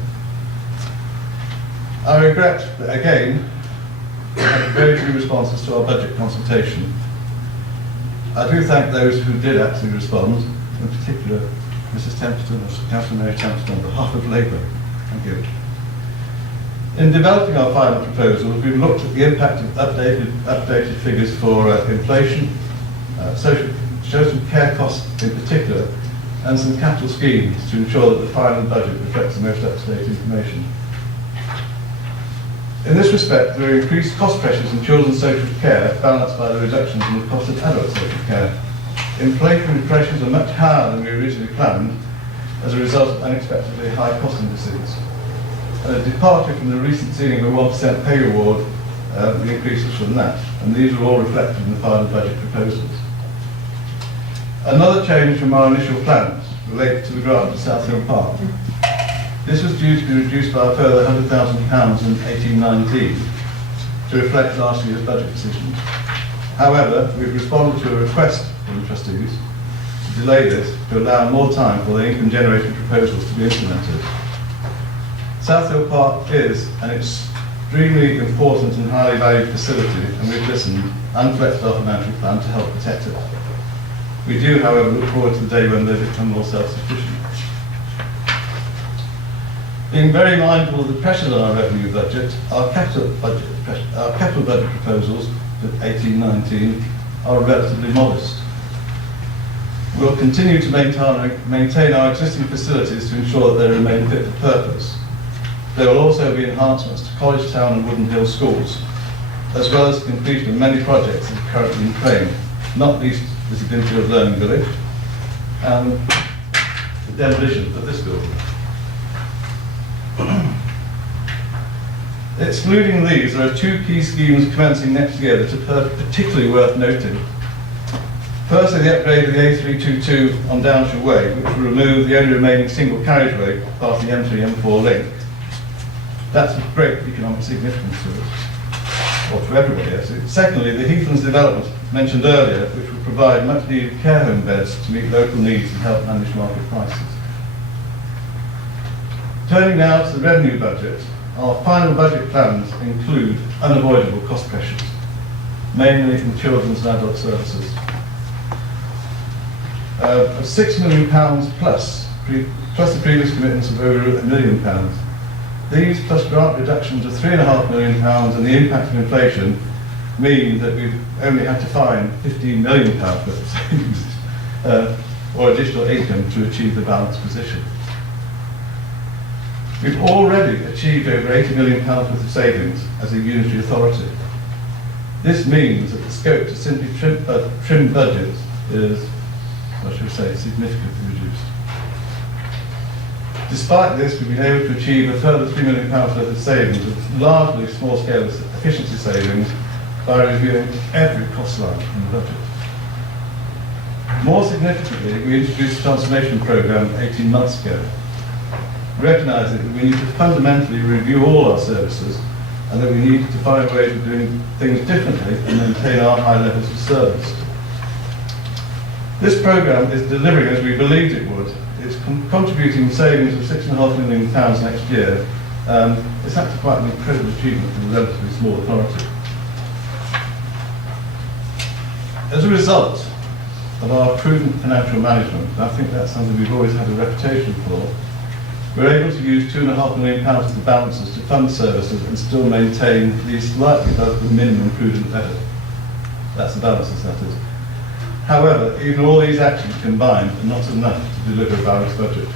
I regret that, again, we had very few responses to our budget consultation. I do thank those who did actually respond, in particular Mrs. Templeton, Councillor Mary Templeton, on behalf of Labour. Thank you. In developing our final proposals, we've looked at the impact of updated figures for inflation, social care costs in particular, and some capital schemes to ensure that the final budget reflects the most up-to-date information. In this respect, there are increased cost pressures in children's social care, balanced by the reductions in the cost of adult social care. Inflationary pressures are much higher than we originally planned as a result of unexpectedly high cost indices. And a departure from the recent ceiling of a 1% pay award, the increases from that, and these are all reflected in the final budget proposals. Another change from our initial plans related to the grant to South Hill Park. This was due to be reduced by a further £100,000 in 18-19 to reflect last year's budget decisions. However, we've responded to a request from the trustees to delay this to allow more time for the income generating proposals to be implemented. Southhill Park is an extremely important and highly valued facility, and we've listened and flexed our financial plan to help protect it. We do, however, look forward to the day when they become more self-sufficient. Being very mindful of the pressures on our revenue budget, our capital budget proposals for 18-19 are relatively modest. We'll continue to maintain our existing facilities to ensure that they remain fit for purpose. There will also be enhancements to College Town and Wooden Hill schools, as well as the completion of many projects that are currently in train, not least the Binfield Learning Village and the demolition of this building. Excluding these, there are two key schemes commencing next year that are particularly worth noting. Firstly, the upgrade of the A322 on Downshire Way, which will remove the only remaining single carriageway past the M3-M4 link. That's of great economic significance to us, or to everybody actually. Secondly, the Heathlands development mentioned earlier, which will provide much needed care home beds to meet local needs and help manage market prices. Turning now to the revenue budget, our final budget plans include unavoidable cost pressures, mainly in children's and adult services. Of £6 million plus the previous commitments of over £1 million. These plus grant reductions of £3.5 million and the impact of inflation mean that we've only had to find £15 million worth of savings or additional income to achieve the balanced position. We've already achieved over £80 million worth of savings as a unitary authority. This means that the scope to simply trim budgets is, I should say, significantly reduced. Despite this, we've been able to achieve a further £3 million worth of savings, with largely small-scale efficiency savings, by reviewing every cost line in the budget. More significantly, we introduced a transformation programme 18 months ago, recognising that we need to fundamentally review all our services and that we need to find ways of doing things differently and maintain our high levels of service. This programme is delivering as we believed it would. It's contributing savings of £6.5 million next year. It's actually quite an incredible achievement for a relatively small authority. As a result of our prudent financial management, and I think that's something we've always had a reputation for, we're able to use £2.5 million of the balances to fund services and still maintain these slightly above the minimum prudent level. That's the balances, that is. However, even all these actions combined are not enough to deliver a balanced budget.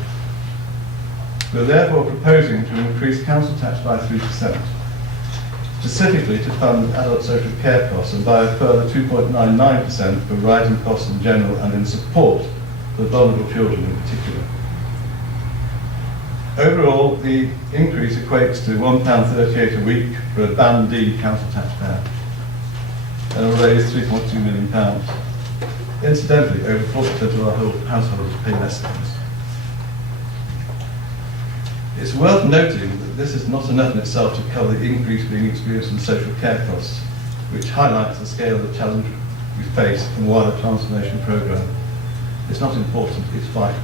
We're therefore proposing to increase council tax by 3%, specifically to fund adult social care costs, and by a further 2.99% for rising costs in general and in support for vulnerable children in particular. Overall, the increase equates to £1.38 a week for a Band D council taxpayer, and will raise £3.2 million. Incidentally, over 40% of our households pay less than this. It's worth noting that this is not enough in itself to cover the increase being experienced in social care costs, which highlights the scale of the challenge we face and why the transformation programme is not important, it's vital.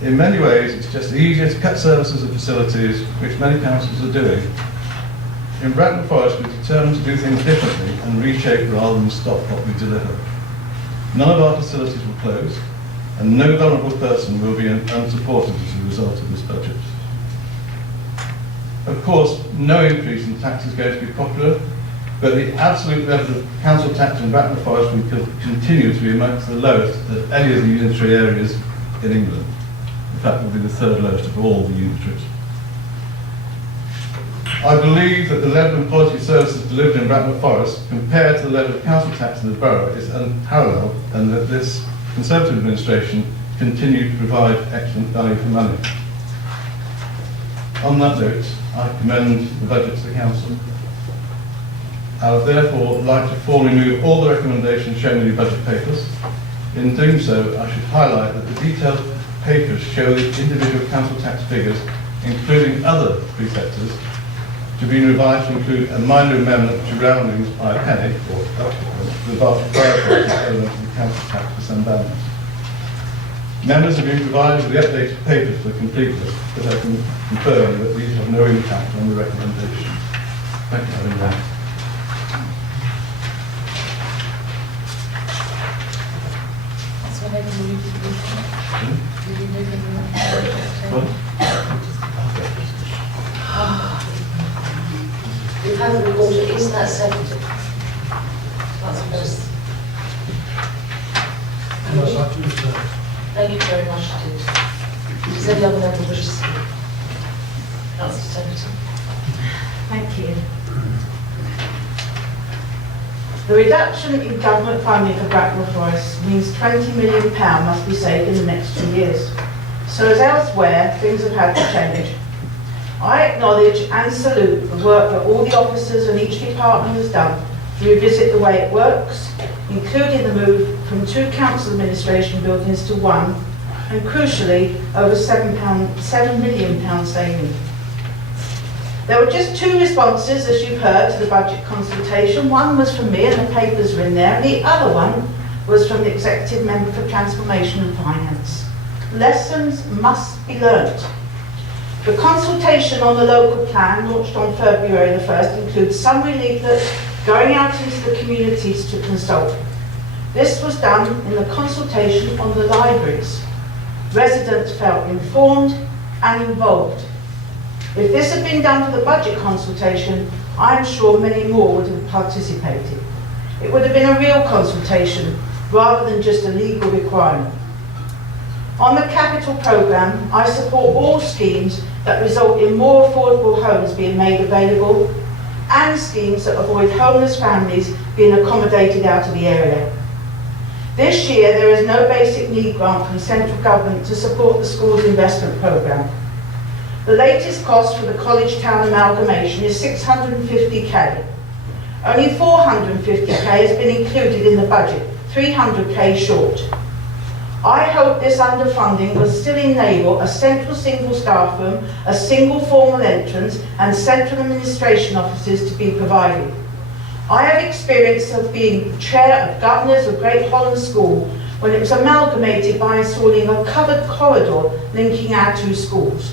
In many ways, it's just easier to cut services and facilities, which many councils are doing. In Bracknell Forest, we're determined to do things differently and reshape rather than stop what we deliver. None of our facilities will close, and no vulnerable person will be unsupported as a result of this budget. Of course, no increase in tax is going to be popular, but the absolute level of council tax in Bracknell Forest will continue to be amongst the lowest of any of the unitary areas in England. In fact, it will be the third lowest of all the unitaries. I believe that the level of quality services delivered in Bracknell Forest compared to the level of council tax in the borough is unparalleled, and that this Conservative administration continued to provide excellent value for money. On that note, I commend the budget to the council. I would therefore like to formally move all the recommendations shown in your budget papers. In doing so, I should highlight that the detailed papers show the individual council tax figures, including other prefectures, to be revised to include a minor amendment to roundings by a penny, or up to the vast majority of the council tax for some balance. Members have been provided with the updated papers for completeness, but I can confirm that these have no impact on the recommendation. Thank you, Madam Mayor. That's when everyone moves to the You have a report, is that seconded? That's first. Thank you very much indeed. Does any other member wish to speak? Councillor Templeton. Thank you. The reduction in government funding for Bracknell Forest means £20 million must be saved in the next 2 years. So as elsewhere, things have had to change. I acknowledge and salute the work that all the officers and each department has done to revisit the way it works, including the move from 2 council administration buildings to 1, and crucially, over £7 million saving. There were just 2 responses, as you've heard, to the budget consultation. One was from me, and the papers are in there, and the other one was from the Executive Member for Transformation and Finance. Lessons must be learnt. The consultation on the local plan, launched on February the 1st, includes summary leaflets going out into the communities to consult. This was done in the consultation on the libraries. Residents felt informed and involved. If this had been done for the budget consultation, I am sure many more would have participated. It would have been a real consultation rather than just a legal requirement. On the capital programme, I support all schemes that result in more affordable homes being made available and schemes that avoid homeless families being accommodated out of the area. This year there is no basic need grant from central government to support the school's investment programme. The latest cost for the college town amalgamation is £650k. Only £450k has been included in the budget, £300k short. I hope this underfunding will still enable a central single staff room, a single formal entrance and central administration offices to be provided. I have experience of being chair of governors of Great Holland School when it was amalgamated by installing a covered corridor linking our 2 schools.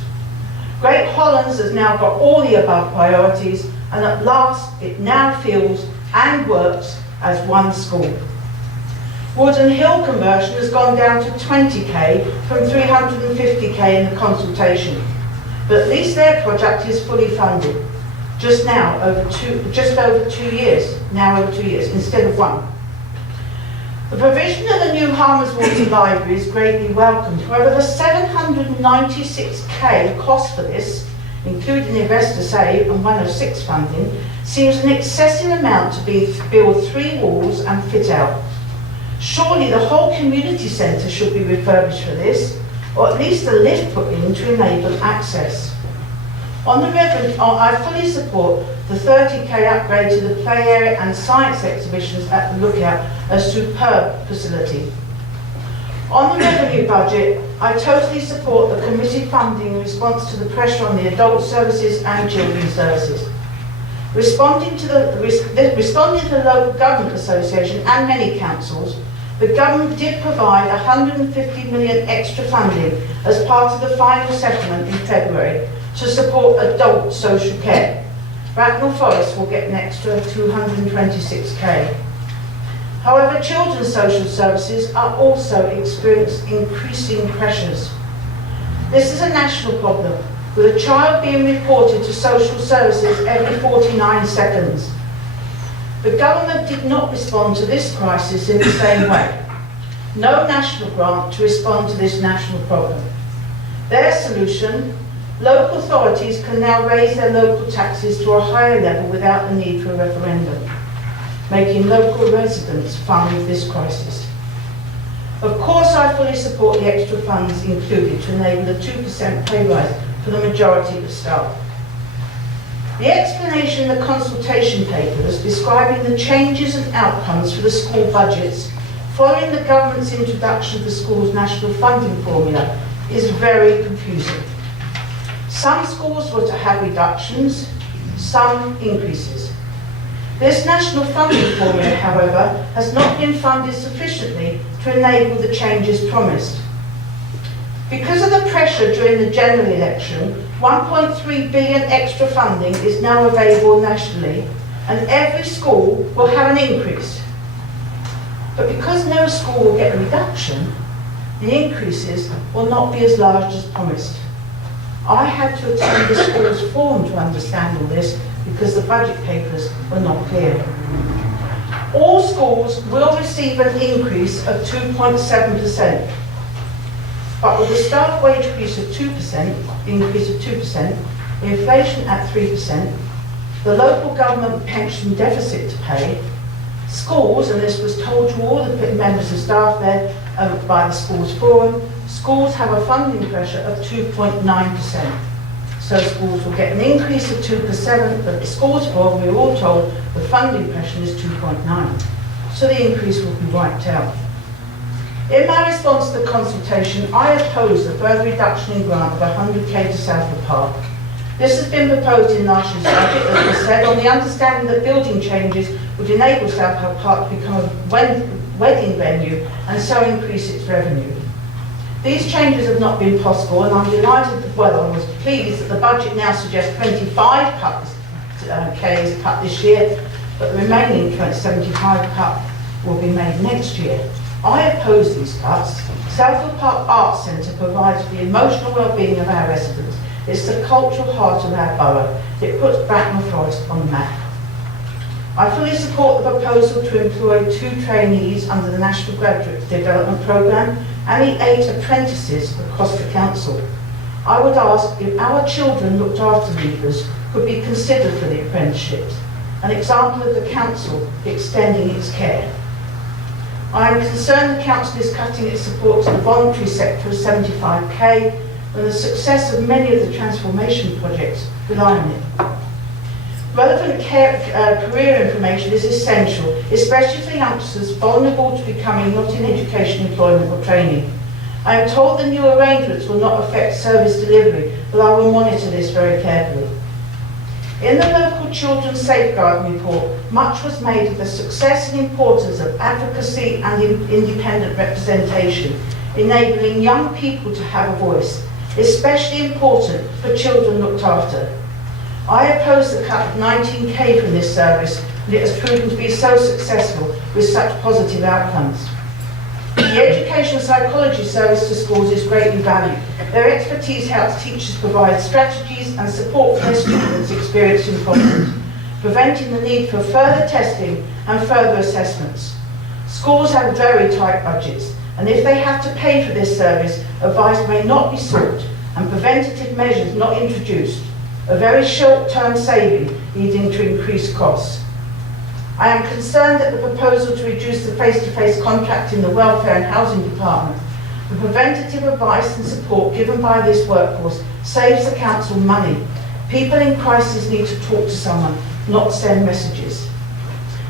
Great Hollands has now got all the above priorities, and at last it now feels and works as one school. Woodland Hill conversion has gone down to 20k from 350k in the consultation, but at least their project is fully funded. Just over 2 years, instead of 1. The provision of the new Harmerswater Library is greatly welcomed. However, the 796k cost for this, including investor save and 106 funding, seems an excessive amount to build 3 walls and fit out. Surely the whole community centre should be refurbished for this, or at least a lift put in to enable access. On the revenue, I fully support the 30k upgrade to the play area and science exhibitions at the Lookout, a superb facility. On the revenue budget, I totally support the committee funding in response to the pressure on the adult services and children's services. Responding to the Local Government Association and many councils, the government did provide 150 million extra funding as part of the final settlement in February to support adult social care. Bracknell Forest will get an extra 226k. However, children's social services are also experiencing increasing pressures. This is a national problem, with a child being reported to social services every 49 seconds. The government did not respond to this crisis in the same way. No national grant to respond to this national problem. Their solution: local authorities can now raise their local taxes to a higher level without the need for a referendum, making local residents fund this crisis. Of course, I fully support the extra funds included to enable a 2% pay rise for the majority of the staff. The explanation in the consultation papers describing the changes and outcomes for the school budgets following the government's introduction of the school's national funding formula is very confusing. Some schools were to have reductions, some increases. This national funding formula, however, has not been funded sufficiently to enable the changes promised. Because of the pressure during the general election, 1.3 billion extra funding is now available nationally, and every school will have an increase. But because no school will get a reduction, the increases will not be as large as promised. I had to attend the school's forum to understand all this because the budget papers were not clear. All schools will receive an increase of 2.7%, but with a staff wage increase of 2%, inflation at 3%, the local government pension deficit to pay, schools, and this was told to all the members of staff there by the schools forum, schools have a funding pressure of 2.9%. So schools will get an increase of 2%, but the schools forum, we were all told the funding pressure is 2.9. So the increase will be wiped out. In my response to the consultation, I oppose the further reduction in grant of 100k to Southwood Park. This has been proposed in last year's budget, as was said, on the understanding that building changes would enable Southwood Park to become a wedding venue and so increase its revenue. These changes have not been possible, and I'm delighted, well, I was pleased that the budget now suggests 25 Ks cut this year, but the remaining 75 cut will be made next year. I oppose these cuts. Southwood Park Arts Centre provides for the emotional well-being of our residents. It's the cultural heart of our borough. It puts Bracknell Forest on the map. I fully support the proposal to employ 2 trainees under the National Graduate Development Programme and the 8 apprentices across the council. I would ask if our children looked after leavers could be considered for the apprenticeships, an example of the council extending its care. I am concerned the council is cutting its support to the voluntary sector of 75k when the success of many of the transformation projects rely on it. Relevant career information is essential, especially for youngsters vulnerable to becoming not in education, employment or training. I am told the new arrangements will not affect service delivery, but I will monitor this very carefully. In the local Children's Safeguarding Report, much was made of the success and importance of advocacy and independent representation, enabling young people to have a voice, especially important for children looked after. I oppose the cut of 19k from this service, and it has proven to be so successful with such positive outcomes. The educational psychology service to schools is greatly valued. Their expertise helps teachers provide strategies and support for their students experiencing problems, preventing the need for further testing and further assessments. Schools have very tight budgets, and if they have to pay for this service, advice may not be sought and preventative measures not introduced, a very short-term saving leading to increased costs. I am concerned that the proposal to reduce the face-to-face contact in the Welfare and Housing Department, the preventative advice and support given by this workforce saves the council money. People in crisis need to talk to someone, not send messages.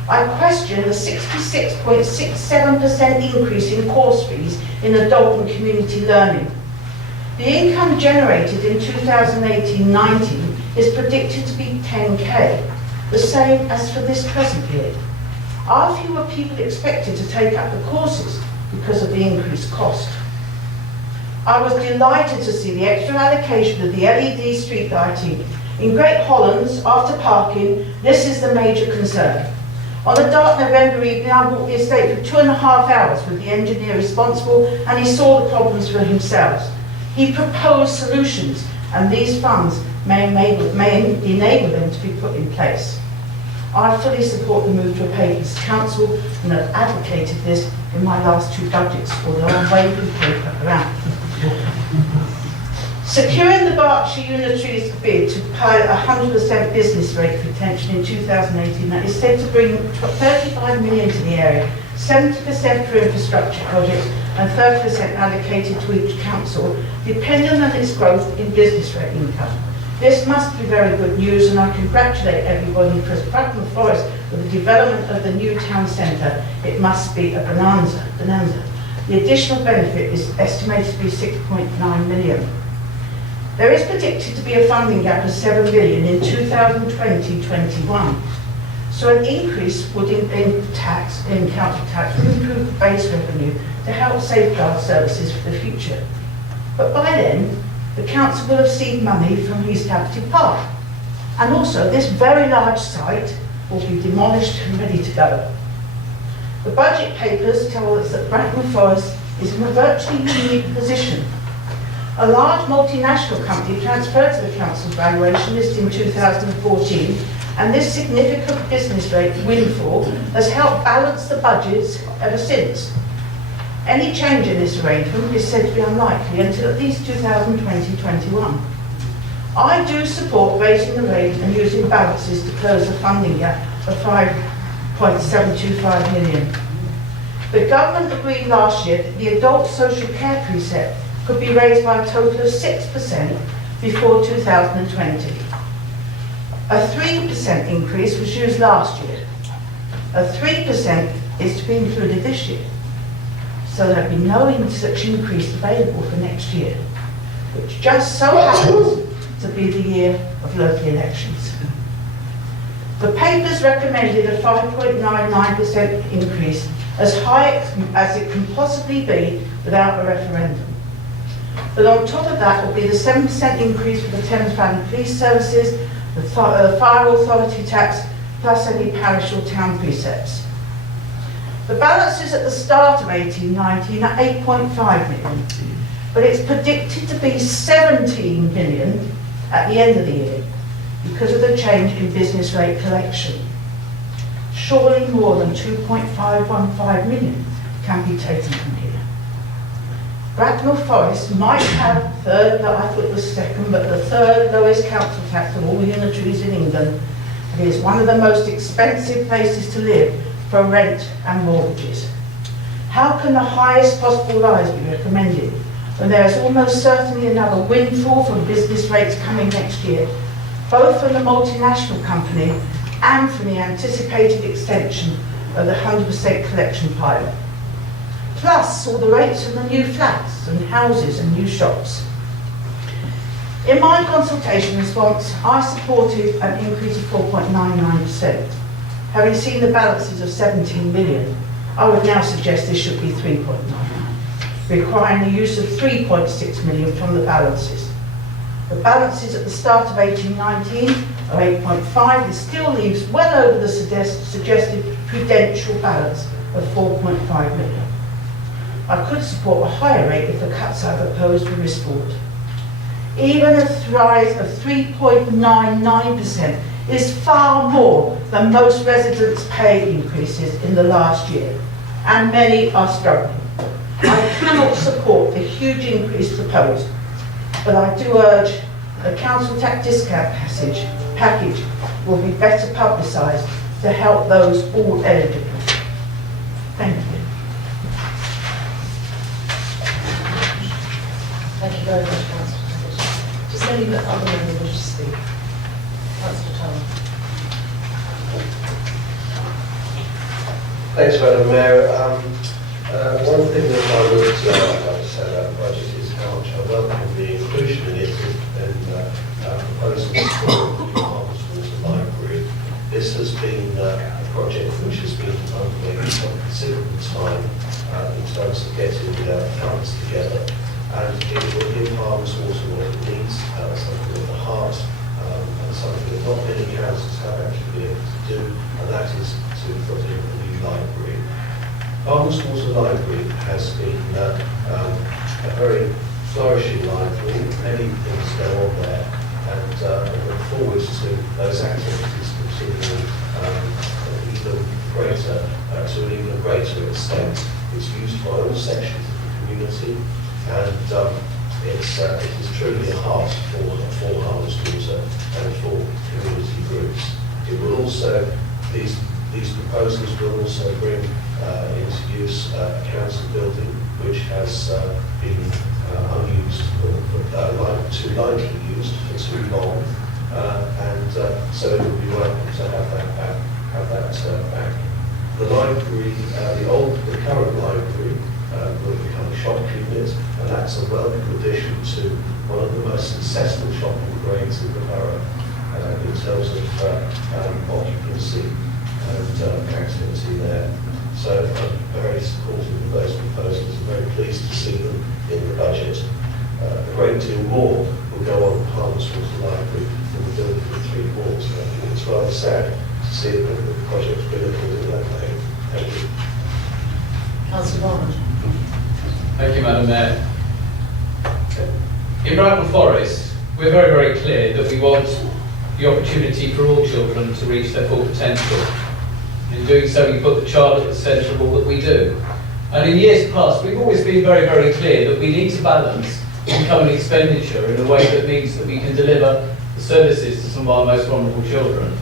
I question the 66.67% increase in course fees in adult and community learning. The income generated in 2018-19 is predicted to be 10k, the same as for this present year. Are fewer people expected to take up the courses because of the increased cost? I was delighted to see the extra allocation of the LED street lighting. In Great Hollands, after parking, this is the major concern. On a dark November evening, I walked the estate for 2.5 hours with the engineer responsible, and he saw the problems for himself. He proposed solutions, and these funds may enable them to be put in place. I fully support the move to a paperless council, and have advocated this in my last 2 budgets, although I'm waving paper around. Securing the Berkshire Unitary's bid to pay 100% business rate retention in 2018 that is said to bring 35 million to the area, 70% for infrastructure projects and 30% allocated to each council, depending on its growth in business rate income. This must be very good news, and I congratulate everybody because Bracknell Forest, with the development of the new town centre, it must be a bonanza. The additional benefit is estimated to be 6.9 million. There is predicted to be a funding gap of 7 million in 2020-21. So an increase would in council tax would improve the base revenue to help safeguard services for the future. But by then, the council will have received money from East Hampton Park. And also, this very large site will be demolished and ready to go. The budget papers tell us that Bracknell Forest is in a virtually unique position. A large multinational company transferred to the council's valuation list in 2014, and this significant business rate windfall has helped balance the budgets ever since. Any change in this arrangement is said to be unlikely until at least 2020-21. I do support raising the rate and using balances to close the funding gap of 5.725 million. The government agreed last year that the adult social care precept could be raised by a total of 6% before 2020. A 3% increase was used last year. A 3% is to be included this year. So there'll be no such increase available for next year, which just so happens to be the year of local elections. The papers recommended a 5.99% increase, as high as it can possibly be without a referendum. But on top of that will be the 7% increase for the Thames Valley Police Services, the Fire Authority tax, plus any parish or town precepts. The balances at the start of 18-19 are 8.5 million, but it's predicted to be 17 million at the end of the year because of the change in business rate collection. Surely more than 2.515 million can be taken from here. Bracknell Forest might have third, I thought it was second, but the third lowest council tax of all unitaries in England. It is one of the most expensive places to live for rent and mortgages. How can the highest possible rise be recommended when there is almost certainly another windfall from business rates coming next year, both from the multinational company and from the anticipated extension of the 100% collection pilot? Plus all the rates of the new flats and houses and new shops. In my consultation response, I supported an increase of 4.99%. Having seen the balances of 17 million, I would now suggest this should be 3.99, requiring the use of 3.6 million from the balances. The balances at the start of 18-19 are 8.5. This still leaves well over the suggested prudential balance of 4.5 million. I could support a higher rate if the cuts I proposed were restored. Even a rise of 3.99% is far more than most residents' pay increases in the last year, and many are struggling. I cannot support the huge increase proposed, but I do urge the council tax discount package will be better publicised to help those all eligible. Thank you. Thank you very much, Councillor. Does any other member wish to speak? Councillor Tower. Thanks, Madam Mayor. One thing that I would like to say about the budget is how much I welcome the inclusion in it in proposals for the Harvest Library. This has been a project which has been underway for considerable time in terms of getting funds together, and it will give Harvest Water what it needs, something at the heart, and something that not many councils have actually been able to do, and that is to put in a new library. Harvest Water Library has been a very flourishing library. Many things go on there, and I look forward to those activities continuing even greater, to an even greater extent. It's used by all sections of the community, and it is truly a heart for Harvest Water and for community groups. It will also, these proposals will also bring into use a council building which has been unused, or too lightly used for too long, and so it would be welcome to have that back. The library, the current library will become a shop unit, and that's a welcome addition to one of the most successful shopping grades in the borough in terms of occupancy and activity there. So I'm very supportive of those proposals and very pleased to see them in the budget. a great deal more will go on Harvest Water Library than the building of 3 walls. So I think it's rather sad to see that the project's been looking in that way. Thank you. Councillor Barnett. Thank you, Madam Mayor. In Bracknell Forest, we're very, very clear that we want the opportunity for all children to reach their full potential. In doing so, we put the child at the centre of all that we do. And in years past, we've always been very, very clear that we need to balance income and expenditure in a way that means that we can deliver the services to some of our most vulnerable children.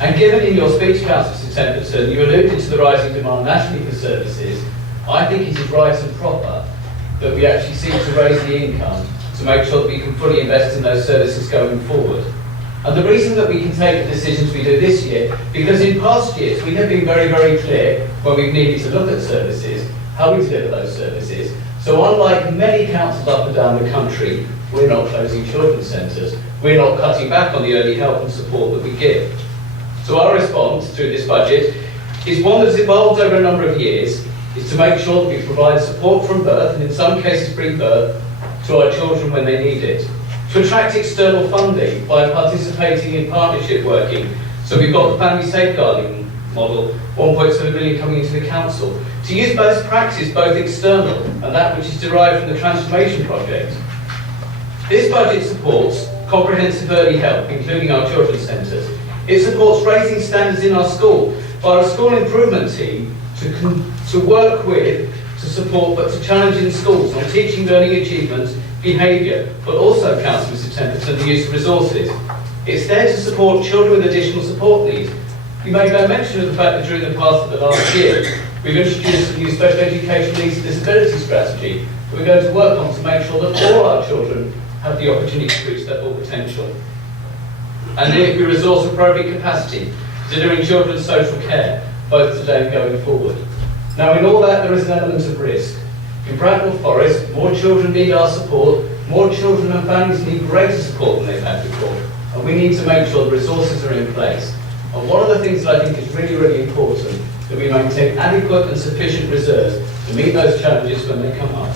And given in your speech, Councillor Templeton, you alluded to the rising demand nationally for services, I think it is right and proper that we actually seek to raise the income to make sure that we can fully invest in those services going forward. And the reason that we can take the decisions we do this year, because in past years we have been very, very clear when we've needed to look at services, how we deliver those services. So unlike many councils up and down the country, we're not closing children's centres. We're not cutting back on the early help and support that we give. So our response through this budget is one that's evolved over a number of years, is to make sure that we provide support from birth, and in some cases pre-birth, to our children when they need it. To attract external funding by participating in partnership working. So we've got the family safeguarding model, 1.7 million coming into the council. To use best practice, both external and that which is derived from the transformation project. This budget supports comprehensive early help, including our children's centres. It supports raising standards in our school by our school improvement team to work with, to support, but to challenge in schools on teaching, learning achievements, behaviour, but also, Councillor Templeton, the use of resources. It's there to support children with additional support needs. You made no mention of the fact that during the past of the last year, we've introduced a new special education needs and disability strategy that we're going to work on to make sure that all our children have the opportunity to reach their full potential. And if we resource appropriate capacity, delivering children's social care, both today and going forward. Now in all that there is an element of risk. In Bracknell Forest, more children need our support, more children and families need greater support than they've had before, and we need to make sure the resources are in place. And one of the things that I think is really, really important, that we maintain adequate and sufficient reserves to meet those challenges when they come up.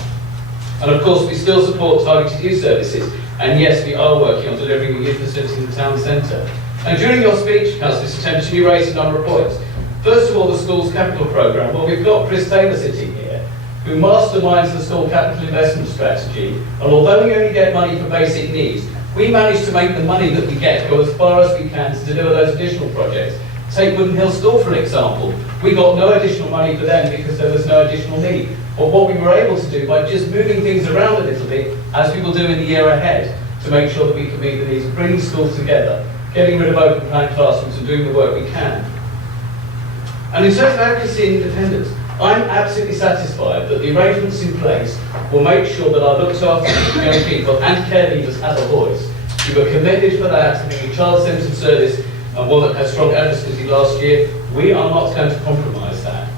And of course we still support targeted youth services, and yes, we are working on delivering a youth facility in the town centre. And during your speech, Councillor Templeton, you raised a number of points. First of all, the school's capital programme. Well, we've got Chris Taylor sitting here, who masterminds the school capital investment strategy, and although we only get money for basic needs, we manage to make the money that we get go as far as we can to deliver those additional projects. Take Wooden Hill School for an example. We got no additional money for them because there was no additional need. But what we were able to do by just moving things around a little bit, as we will do in the year ahead, to make sure that we can meet the needs of bringing schools together, getting rid of open plan classrooms and doing the work we can. And in terms of advocacy and independence, I'm absolutely satisfied that the arrangements in place will make sure that our looked after young people and care leavers have a voice. We were committed for that, having a child-centred service and one that had strong advocacy last year. We are not going to compromise that.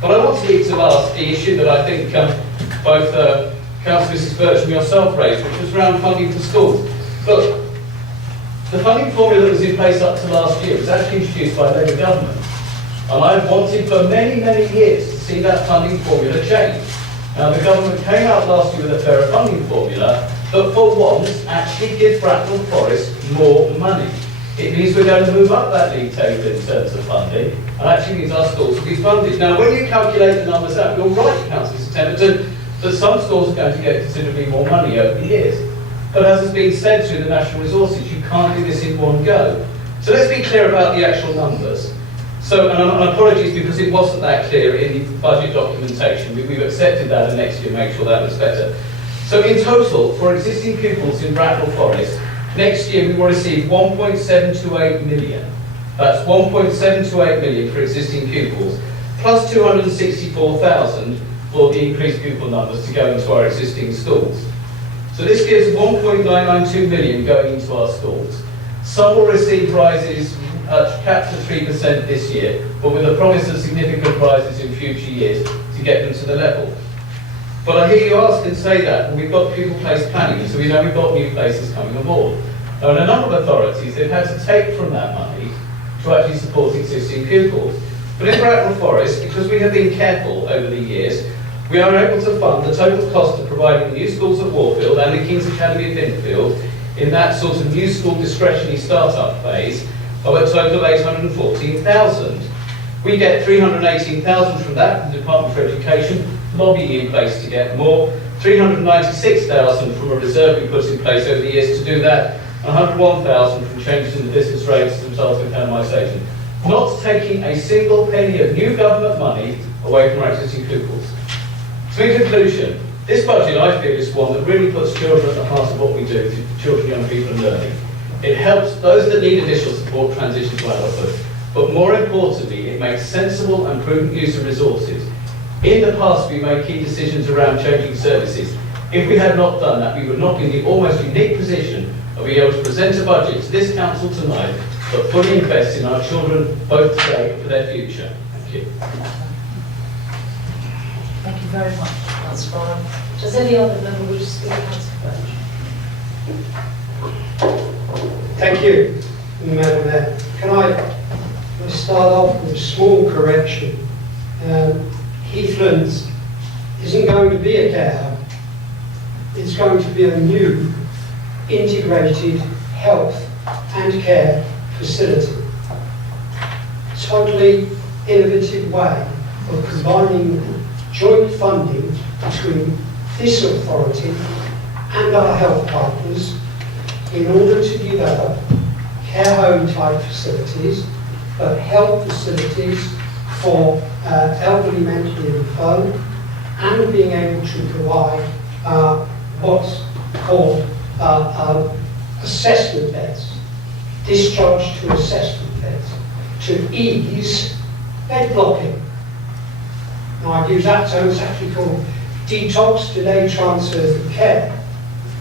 But I want to leave to last the issue that I think both Councillor Mrs Birch and yourself raised, which was around funding for schools. Look, the funding formula that was in place up to last year was actually introduced by the Labour government. And I've wanted for many, many years to see that funding formula change. Now the government came out last year with a fairer funding formula that for once actually gives Bracknell Forest more money. It means we're going to move up that league table in terms of funding, and actually means our schools will be funded. Now when you calculate the numbers out, you're right, Councillor Templeton, that some schools are going to get considerably more money over the years. But as has been said through the national resources, you can't do this in one go. So let's be clear about the actual numbers. So, and apologies because it wasn't that clear in the budget documentation. We've accepted that, and next year make sure that looks better. So in total, for existing pupils in Bracknell Forest, next year we will receive 1.728 million. That's 1.728 million for existing pupils, plus 264,000 for the increased pupil numbers to go into our existing schools. So this gives 1.992 million going into our schools. Some will receive rises capped at 3% this year, but with a promise of significant rises in future years to get them to the level. But I hear you ask and say that, and we've got pupil place planning, so we know we've got new places coming aboard. Now in a number of authorities, they've had to take from that money to actually support existing pupils. But in Bracknell Forest, because we have been careful over the years, We are able to fund the total cost of providing the new schools at Warfield and the King's Academy at Binfield in that sort of new school discretionary start-up phase of a total of 814,000. We get 318,000 from that from the Department for Education, lobbying in place to get more, 396,000 from a reserve we put in place over the years to do that, and 101,000 from changes in the business rates as a result of economisation. Not taking a single penny of new government money away from our existing pupils. So in conclusion, this budget I feel is one that really puts children at the heart of what we do to children, young people and learning. It helps those that need additional support transition to adulthood, but more importantly, it makes sensible and prudent use of resources. In the past, we made key decisions around changing services. If we had not done that, we would not be in the almost unique position of being able to present a budget to this council tonight that fully invests in our children, both today and for their future. Thank you. Thank you very much, Councillor Barham. Does any other member wish to speak, Councillor Birch? Thank you, Madam Mayor. Can I start off with a small correction? Heathlands isn't going to be a care home. It's going to be a new integrated health and care facility. Totally innovative way of combining joint funding between this authority and our health partners in order to develop care home type facilities, but health facilities for elderly mentally infirm, and being able to provide what's called assessment beds, discharge to assessment beds, to ease bed blocking. Now I've used that term, it's actually called detox, delayed transfers of care.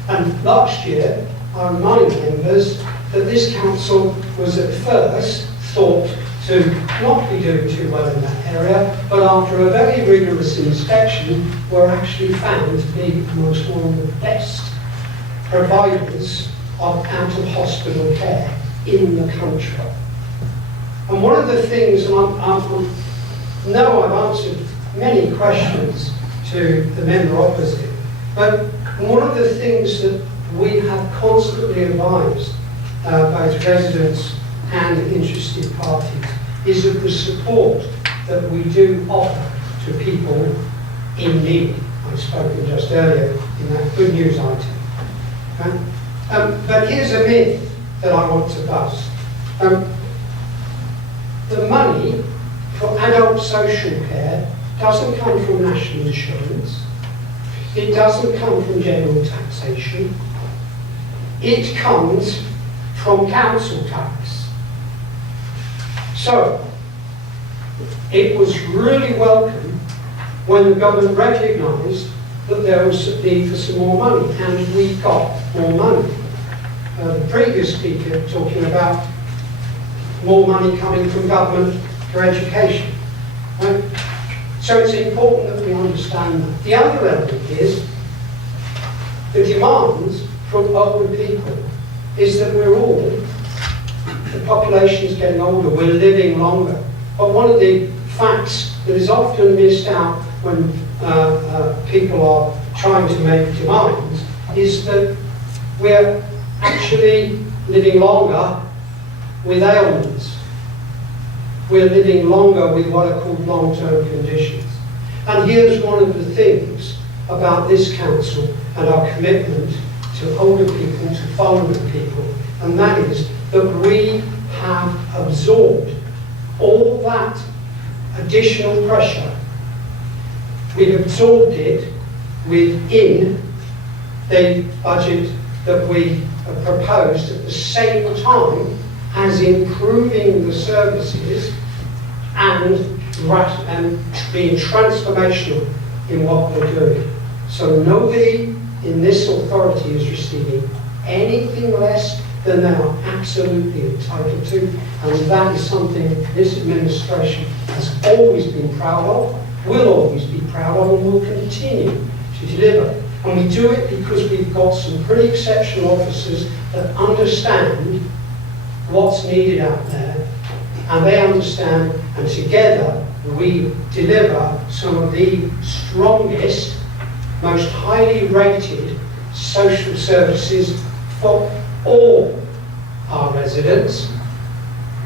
And last year, I remind members that this council was at first thought to not be doing too well in that area, but after a very rigorous inspection, were actually found to be amongst one of the best providers of out-of-hospital care in the country. And one of the things, and I know I've answered many questions to the member opposite, but one of the things that we have constantly advised both residents and interested parties is of the support that we do offer to people in need. I've spoken just earlier in that good news item. But here's a myth that I want to bust. The money for adult social care doesn't come from national insurance. It doesn't come from general taxation. It comes from council tax. So, it was really welcome when the government recognised that there was a need for some more money, and we got more money. The previous speaker talking about more money coming from government for education. Right? So it's important that we understand that. The other element is the demands from older people is that we're all, the population is getting older, we're living longer. But one of the facts that is often missed out when people are trying to make demands is that we're actually living longer with ailments. We're living longer with what are called long-term conditions. And here's one of the things about this council and our commitment to older people, to vulnerable people, and that is that we have absorbed all that additional pressure. We've absorbed it within the budget that we have proposed at the same time as improving the services and being transformational in what we're doing. So nobody in this authority is receiving anything less than they are absolutely entitled to, and that is something this administration has always been proud of, will always be proud of, and will continue to deliver. And we do it because we've got some pretty exceptional officers that understand what's needed out there, and they understand, and together we deliver some of the strongest, most highly rated social services for all our residents,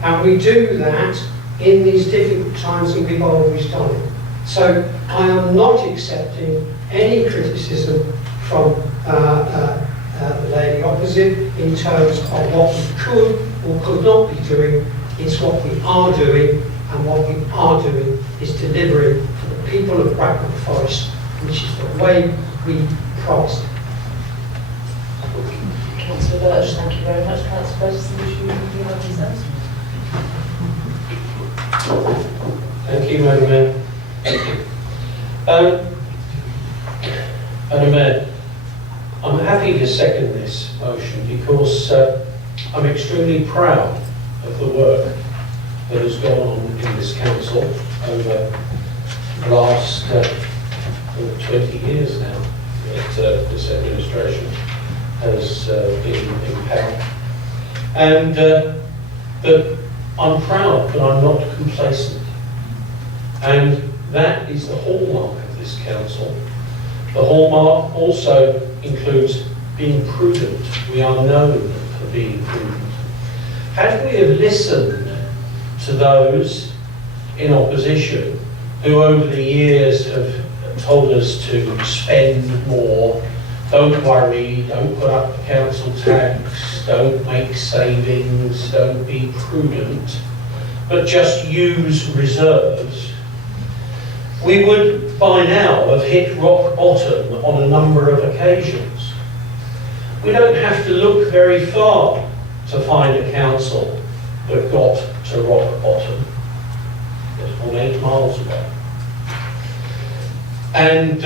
and we do that in these difficult times, and we've always done it. So I am not accepting any criticism from the lady opposite in terms of what we could or could not be doing. It's what we are doing, and what we are doing is delivering for the people of Bracknell Forest, which is the way we promised. Councillor Birch, thank you very much. Councillor Burgess, would you have these notes? Thank you, Madam Mayor. Madam Mayor, I'm happy to second this motion because I'm extremely proud of the work that has gone on in this council over the last 20 years now that this administration has been in power. And that I'm proud, but I'm not complacent. And that is the hallmark of this council. The hallmark also includes being prudent. We are known for being prudent. Had we have listened to those in opposition who over the years have told us to spend more, don't worry, don't put up the council tax, don't make savings, don't be prudent, but just use reserves, we would by now have hit rock bottom on a number of occasions. We don't have to look very far to find a council that got to rock bottom. It's on 8 miles away. And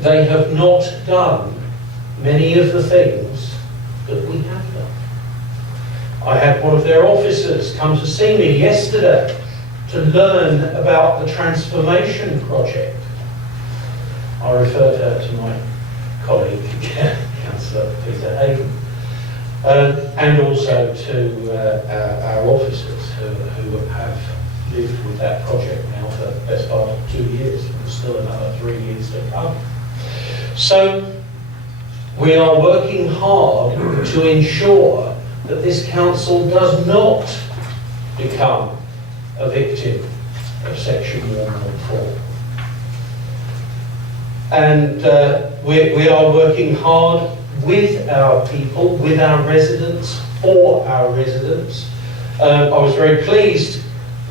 they have not done many of the things that we have done. I had one of their officers come to see me yesterday to learn about the transformation project. I referred her to my colleague, Councillor Peter Hayden, and also to our officers who have lived with that project now for the best part of 2 years, and there's still another 3 years to come. So we are working hard to ensure that this council does not become a victim of Section 114. And we are working hard with our people, with our residents, for our residents. I was very pleased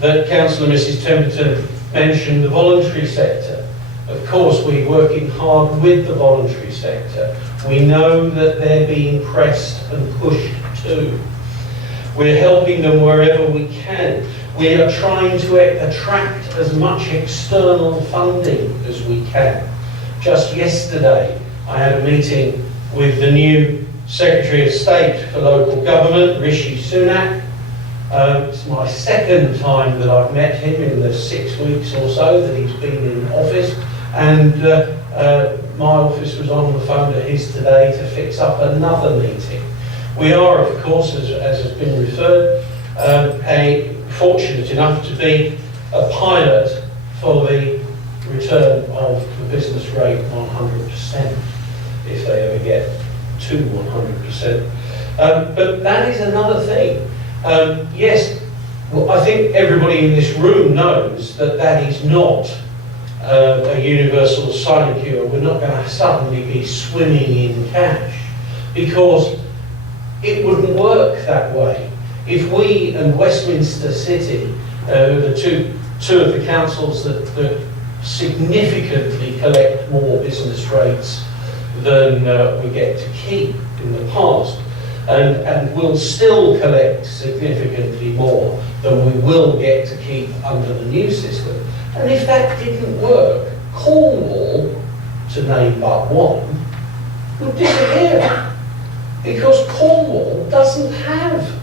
that Councillor Mrs Templeton mentioned the voluntary sector. Of course, we're working hard with the voluntary sector. We know that they're being pressed and pushed too. We're helping them wherever we can. We are trying to attract as much external funding as we can. Just yesterday, I had a meeting with the new Secretary of State for Local Government, Rishi Sunak. It's my second time that I've met him in the 6 weeks or so that he's been in office, and my office was on the phone to his today to fix up another meeting. We are, of course, as has been referred, fortunate enough to be a pilot for the return of the business rate 100%, if they ever get to 100%. But that is another thing. Yes, well, I think everybody in this room knows that that is not a universal sinecure. We're not going to suddenly be swimming in cash, because it wouldn't work that way. If we and Westminster City, the two of the councils that significantly collect more business rates than we get to keep in the past, and will still collect significantly more than we will get to keep under the new system. And if that didn't work, Cornwall, to name but one, would disappear. Because Cornwall doesn't have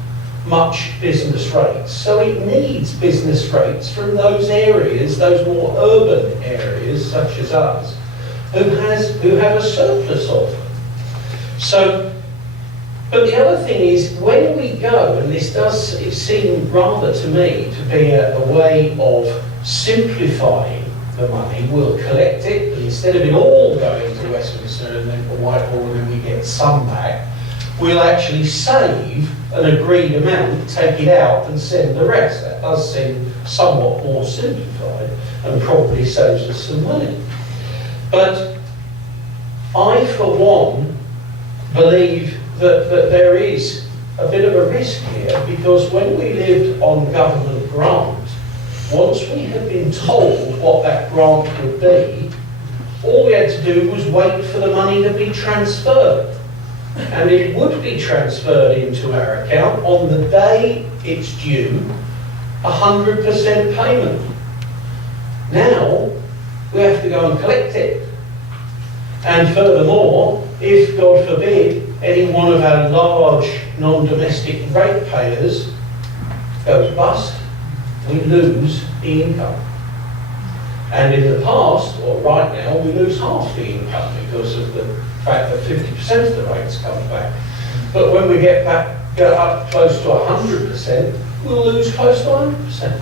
much business rates, so it needs business rates from those areas, those more urban areas such as us, who have a surplus of them. So, but the other thing is, when we go, and this does seem rather to me to be a way of simplifying the money, we'll collect it, and instead of it all going to Westminster and then to Whitehall and then we get some back, we'll actually save an agreed amount, take it out and send the rest. That does seem somewhat more simplified and probably saves us some money. But I, for one, believe that there is a bit of a risk here, because when we lived on government grant, once we had been told what that grant would be, all we had to do was wait for the money to be transferred. And it would be transferred into our account on the day it's due, 100% payment. Now, we have to go and collect it. And furthermore, if, God forbid, any one of our large non-domestic ratepayers goes bust, we lose the income. And in the past, or right now, we lose half the income because of the fact that 50% of the rates come back. But when we get up close to 100%, we'll lose close to 100%.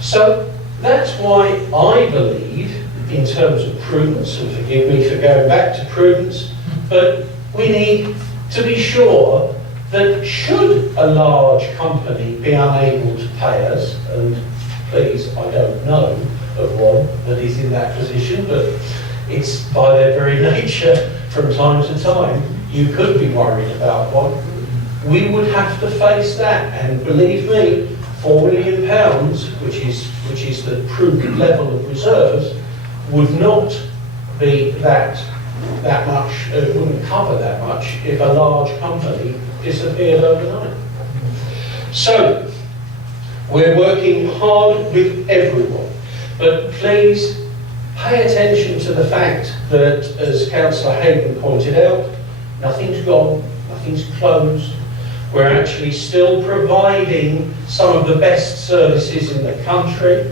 So that's why I believe, in terms of prudence, and forgive me for going back to prudence, but we need to be sure that should a large company be unable to pay us, and please, I don't know of one that is in that position, but it's by their very nature, from time to time, you could be worried about one. We would have to face that, and believe me, £4 million, which is the prudent level of reserves, would not be that much, it wouldn't cover that much if a large company disappeared overnight. So, we're working hard with everyone, but please pay attention to the fact that, as Councillor Hayden pointed out, nothing's gone, nothing's closed. We're actually still providing some of the best services in the country.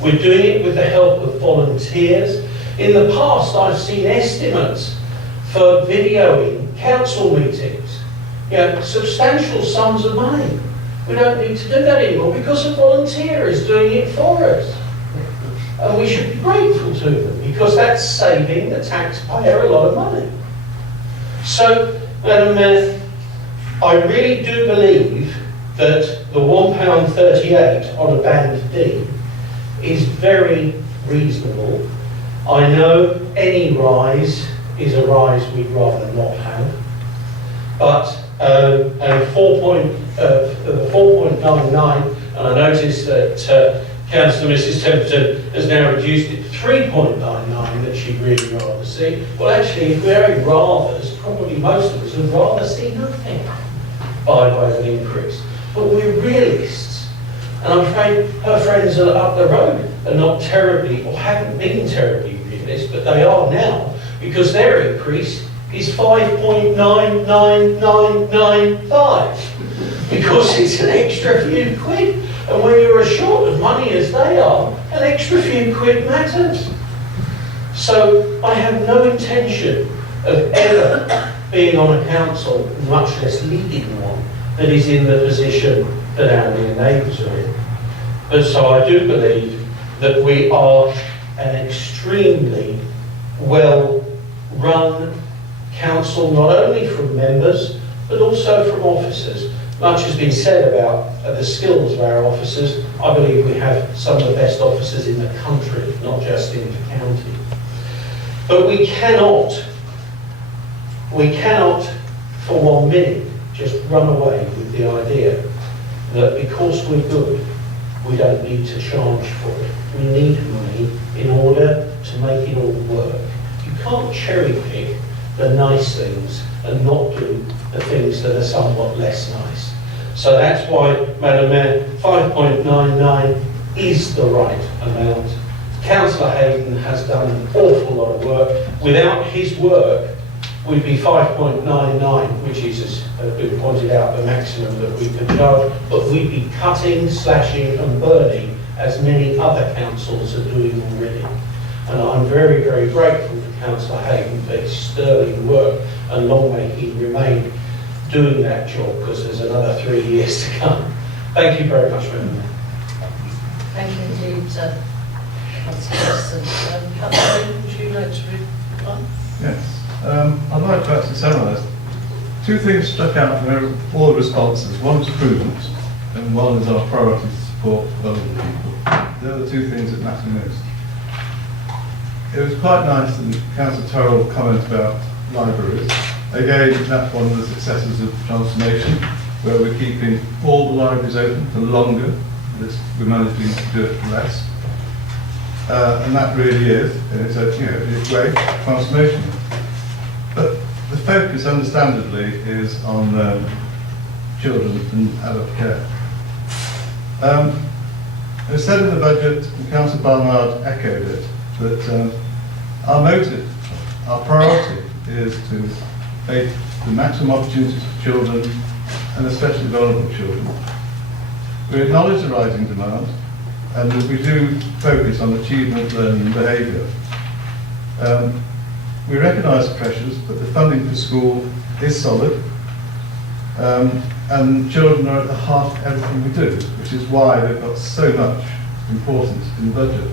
We're doing it with the help of volunteers. In the past, I've seen estimates for videoing council meetings, substantial sums of money. We don't need to do that anymore because a volunteer is doing it for us. And we should be grateful to them because that's saving the taxpayer a lot of money. So, Madam Mayor, I really do believe that the £1.38 on a band D is very reasonable. I know any rise is a rise we'd rather not have, but and 4.99, and I noticed that Councillor Mrs Templeton has now reduced it to 3.99 that she'd really rather see. Well, actually, if we're having rathers, probably most of us would rather see nothing by way of an increase. But we're realists, and I'm afraid her friends up the road are not terribly, or haven't been terribly realist, but they are now, because their increase is 5.99995, because it's an extra few quid. And when you're as short of money as they are, an extra few quid matters. So I have no intention of ever being on a council, much less leading one, that is in the position that our near neighbours are in. And so I do believe that we are an extremely well-run council, not only from members, but also from officers. Much has been said about the skills of our officers. I believe we have some of the best officers in the country, not just in the county. But we cannot, for 1 minute, just run away with the idea that because we're good, we don't need to charge for it. We need money in order to make it all work. You can't cherry pick the nice things and not do the things that are somewhat less nice. So that's why, Madam Mayor, 5.99 is the right amount. Councillor Hayden has done an awful lot of work. Without his work, we'd be 5.99, which is, as has been pointed out, the maximum that we could charge, but we'd be cutting, slashing and burning as many other councils are doing already. And I'm very, very grateful to Councillor Hayden for his sterling work, and long may he remain doing that job, because there's another 3 years to come. Thank you very much, Madam Mayor. Thank you indeed, Councillor Wilson. Councillor, would you like to reply? Yes. I'd like to actually summarise. Two things stuck out from all the responses. One is prudence, and one is our priority to support vulnerable people. They're the two things that matter most. It was quite nice in Councillor Turrell comment about libraries. Again, that's one of the successes of transformation, where we're keeping all the libraries open for longer. We're managing to do it for less. And that really is, and it's a, it's a great transformation. But the focus, understandably, is on children and adult care. It was said in the budget, and Councillor Barnard echoed it, that our motive, our priority is to make the maximum opportunities for children, and especially vulnerable children. We acknowledge the rising demand, and we do focus on achievement, learning and behaviour. We recognise the pressures, but the funding for school is solid, and children are at the heart of everything we do, which is why they've got so much importance in the budget.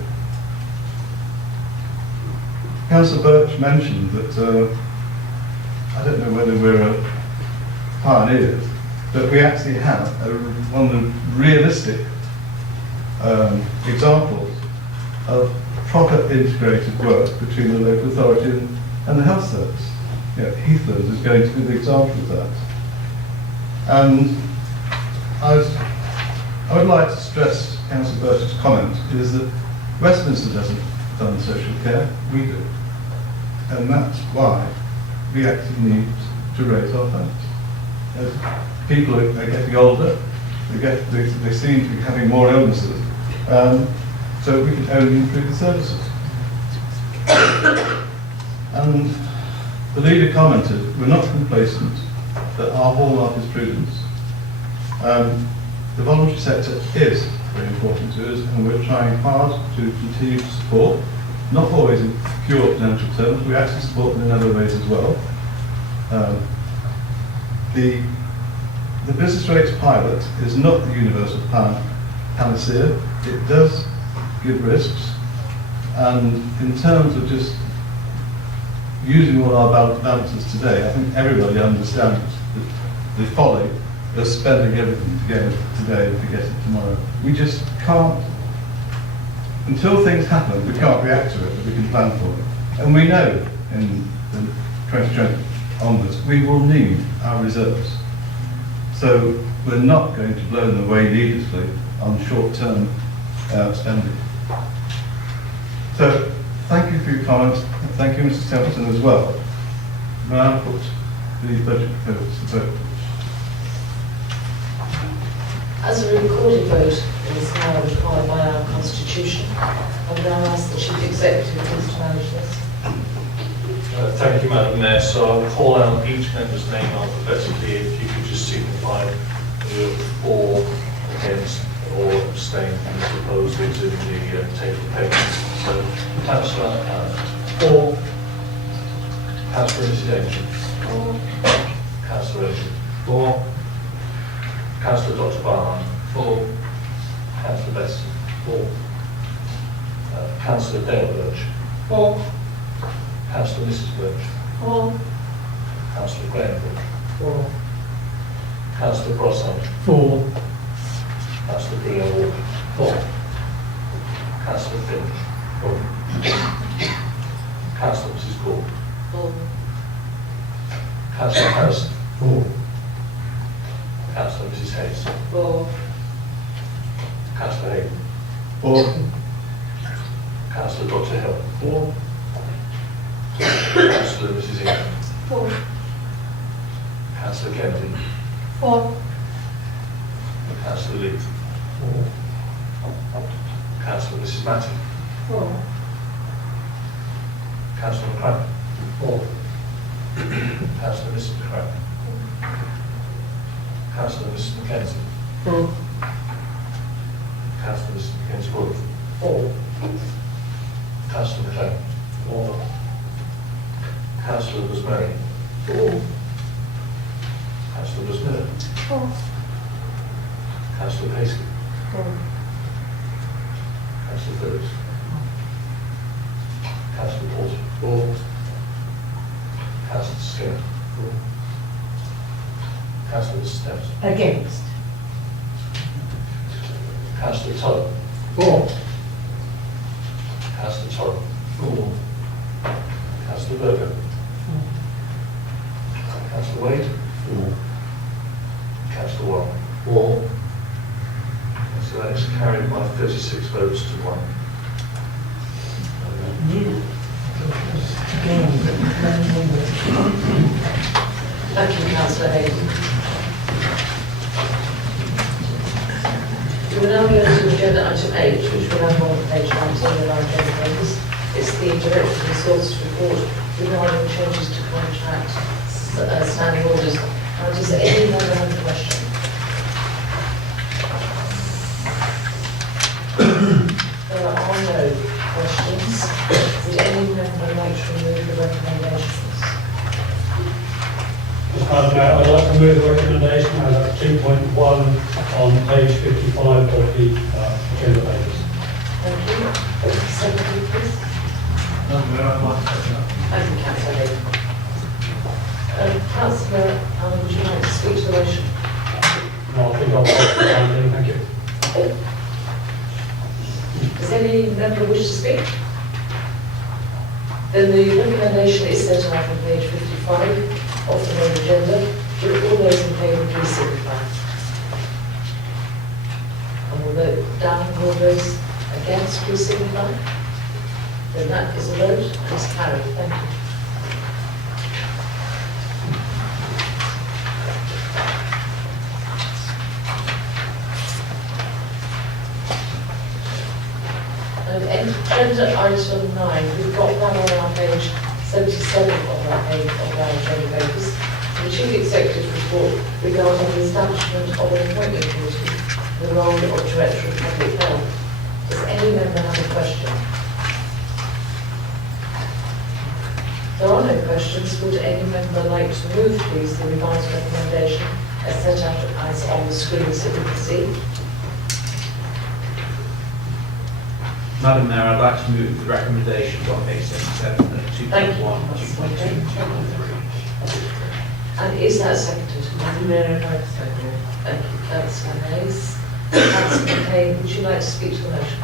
Councillor Birch mentioned that, I don't know whether we're pioneers, but we actually have one of the realistic examples of proper integrated work between the local authority and the health service. Heathlands is going to be the example of that. And I would like to stress Councillor Birch's comment is that Westminster doesn't fund social care, we do. And that's why we actually need to raise our funds. As people are getting older, they seem to be having more illnesses, so we can only improve the services. And the leader commented, we're not complacent, that our hallmark is prudence. The voluntary sector is very important to us, and we're trying hard to continue to support, not always in pure financial terms, we actually support them in other ways as well. The business rates pilot is not the universal panacea. It does give risks, and in terms of just using all our balances today, I think everybody understands the folly of spending everything to get it today and forget it tomorrow. We just can't, until things happen, we can't react to it, but we can plan for it. And we know in the 2020 onwards, we will need our reserves. So we're not going to blow them away needlessly on short-term spending. So thank you for your comments. Thank you, Mr. Templeton, as well. May I put the budget proposals to vote? As a recorded vote is now required by our constitution, I would now ask the Chief Executive please to manage this. Thank you, Madam Mayor. So I'll call out each member's name alphabetically. If you could just signify for, against, or abstain from the proposals in the table of payments. So, Councillor for. Councillor Mrs. Ancient. For. Councillor Ancient. For. Councillor Dr. Barnard. For. Councillor Besson. For. Councillor Dale Birch. For. Councillor Mrs. Birch. For. Councillor Graham Birch. For. Councillor Brossard. For. Councillor Green Walker. For. Councillor Finch. For. Councillor Mrs. Gore. For. Councillor Harrison. For. Councillor Mrs. Hayes. For. Councillor Hayden. For. Councillor Dr. Hill. For. Councillor Mrs. England. For. Councillor Kennedy. For. Councillor Leith. For. Councillor Mrs. Matty. For. Councillor McCracken. For. Councillor Mrs. McCracken. Councillor Mrs. Mackenzie. For. Councillor Mrs. Mackenzie Wood. For. Councillor McLean. For. Councillor Rosemary. For. Councillor Rosemary. For. Councillor Paisley. For. Councillor Phillips. Councillor Porter. For. Councillor Skinner. For. Councillor Steps. Against. Councillor Tulloch. For. Councillor Torrey. For. Councillor Berger. Councillor Wade. For. Councillor Warren. For. So that is carried by 36 votes to 1. Thank you, Councillor Hayden. We will now go to agenda item 8, which we have on page 19 of our agenda papers. It's the Director of Resources report regarding changes to contract standing orders. Now, does anyone have a question? There are no questions. Would any member like to remove the recommendations? Madam Mayor, I'd like to move the recommendation as at 2.1 on page 55 of the agenda papers. Thank you. Secretary, please. Madam Mayor, I'd like to take that. Thank you, Councillor Hayden. Councillor, would you like to speak to the motion? No, I think I'll take the time being, thank you. Does any member wish to speak? Then the recommendation is set out on page 55 of the main agenda. Will all those in favour please signify? And we'll vote down. All those against please signify? Then that is a vote and it's carried. Thank you. Agenda item 9, we've got that on our page 77 of our agenda papers. The Chief Executive's report regarding the establishment of an appointment committee, the role of Director of Public Health. Does any member have a question? There are no questions. Would any member like to move, please, the revised recommendation as set out as on the screen so we can see? Madam Mayor, I'd like to move the recommendations on page 77 at 2.1, Thank you. 2.2, 2.3. And is that seconded? Madam Mayor, I'd like to second it. Thank you, Councillor Hayes. Councillor Kane, would you like to speak to the motion?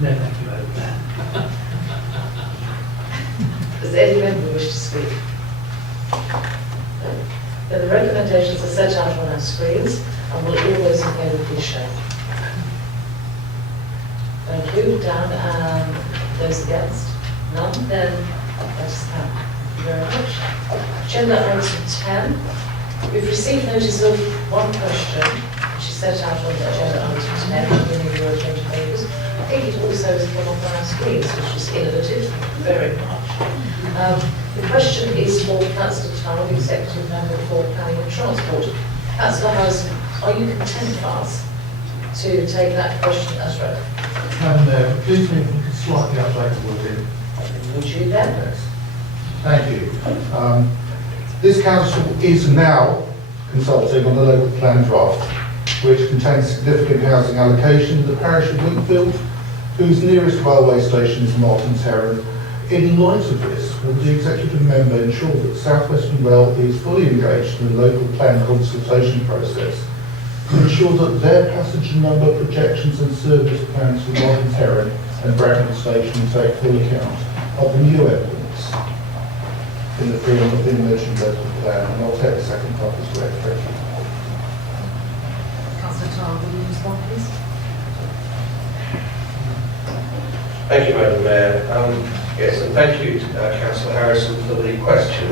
No, thank you, Madam Mayor. Does any member wish to speak? No? Then the recommendations are set out on our screens, and will all those in favour please show? Thank you. Down, and those against? None? Then that is that. Thank you very much. Agenda item 10. We've received notice of one question, which is set out on the agenda item 10 in your agenda papers. I think it also has come up on our screens, which is innovative. Thank you very much. The question is for Councillor Tower, Executive Member for Planning and Transport. Councillor Harrison, are you content for us to take that question as read? Madam Mayor, please me if you could slightly update the wording. Would you then? Yes. Thank you. This council is now consulting on the local plan draft, which contains significant housing allocation in the parish of Wingfield, whose nearest railway station is Martin's Heron. In light of this, will the executive member ensure that South Western Rail is fully engaged in the local plan consultation process to ensure that their passenger number projections and service plans for Martin's Heron and Bracknell Station take full account of the new evidence in the field of the mentioned local plan? And I'll take the second part as well. Thank you. Councillor Tower, will you respond, please? Thank you, Madam Mayor. Yes, and thank you, Councillor Harrison, for the question.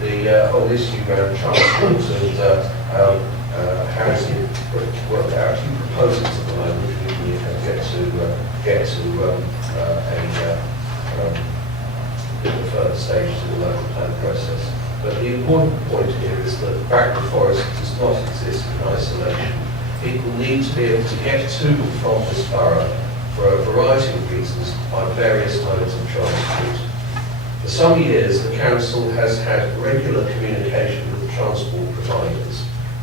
The whole issue around transport and housing, well, they're actually proposals at the moment, which we can get to a further stage to the local plan process. But the important point here is that Bracknell Forest does not exist in isolation. People need to be able to get to and from this borough for a variety of reasons by various modes of transport. For some years, the council has had regular communication with the transport providers.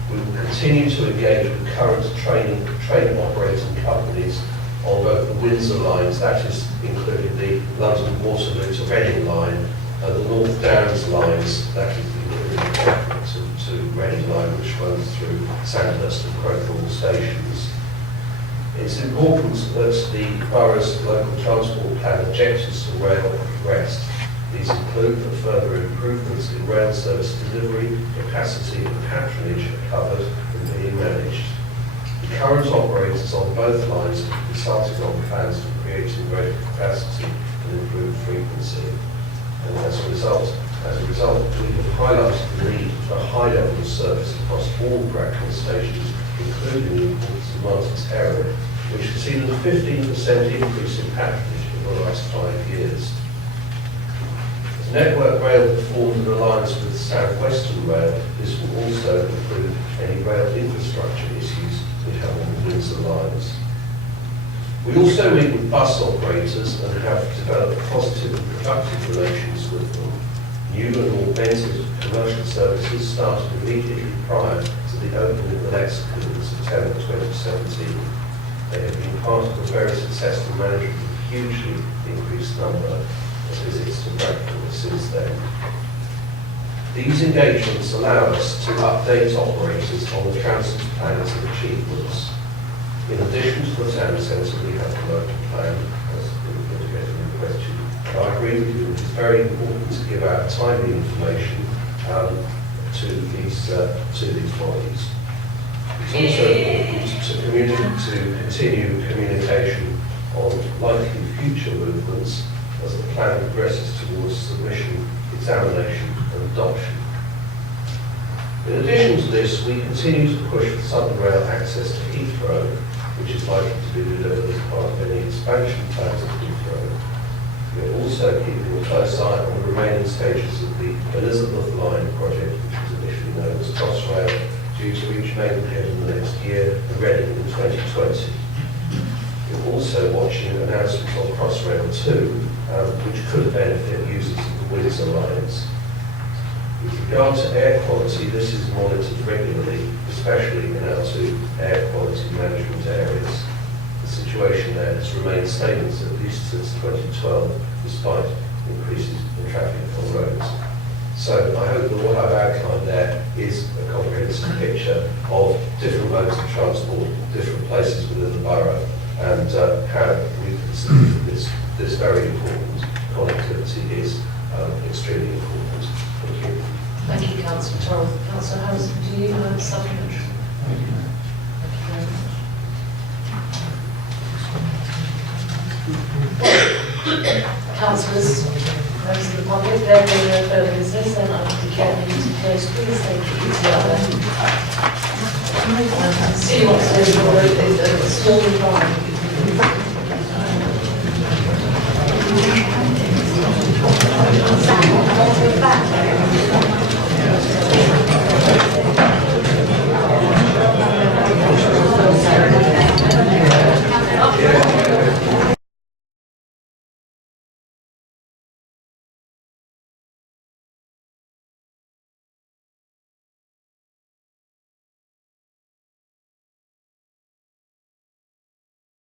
We will continue continue to engage with current train operating companies on both the Windsor lines, that is including the London Waterloo to Reading line, and the North Downs lines, that is including to Reading line, which runs through Sandhurst and Crowthorne stations. It's important that the borough's local transport plan objectives for rail are progressed. These include that further improvements in rail service delivery, capacity and patronage are covered and being managed. The current operators on both lines have consulted on plans for creating greater capacity and improved frequency. And as a result, we have highlighted the need for a high level of service across all Bracknell stations, including the importance of Martin's area, which has seen a 15% increase in patronage in the last 5 years. As Network Rail formed an alliance with South Western Rail, this will also improve any rail infrastructure issues we have on the Windsor lines. We also meet with bus operators and have developed positive and productive relations with them. New and augmented commercial services started immediately prior to the opening of the Lexicon in September 2017. They have been part of a very successful management with a hugely increased number of visits to Bracknell since then. These engagements allow us to update operators on the transit plans and achievements. In addition to the town centre, we have the local plan, as indicated in the question. And I agree with you, it is very important to give out timely information to these bodies. It's also important to continue communication on likely future movements as the plan progresses towards submission, examination and adoption. In addition to this, we continue to push for Southern Rail access to Heathrow, which is likely to be delivered as part of any expansion plans at Heathrow. We are also keeping a close eye on the remaining stages of the Elizabeth Line project, which was initially known as Crossrail, due to reach Maidenhead in the next year and Reading in 2020. We're also watching announcements on Crossrail 2, which could benefit users of the Windsor lines. With regard to air quality, this is monitored regularly, especially in our two air quality management areas. The situation there has remained stable at least since 2012, despite increases in traffic on roads. So I hope that what I've outlined there is a comprehensive picture of different modes of transport, different places within the borough, and how we consider that this very important connectivity is extremely important. Thank you. Thank you, Councillor Torrell. Councillor Harrison, do you have a supplement? Thank you very much. Councillors, members of the public, there being no further business, then I declare the meeting closed. Please take it easy out there. See you on Thursday, a small environment.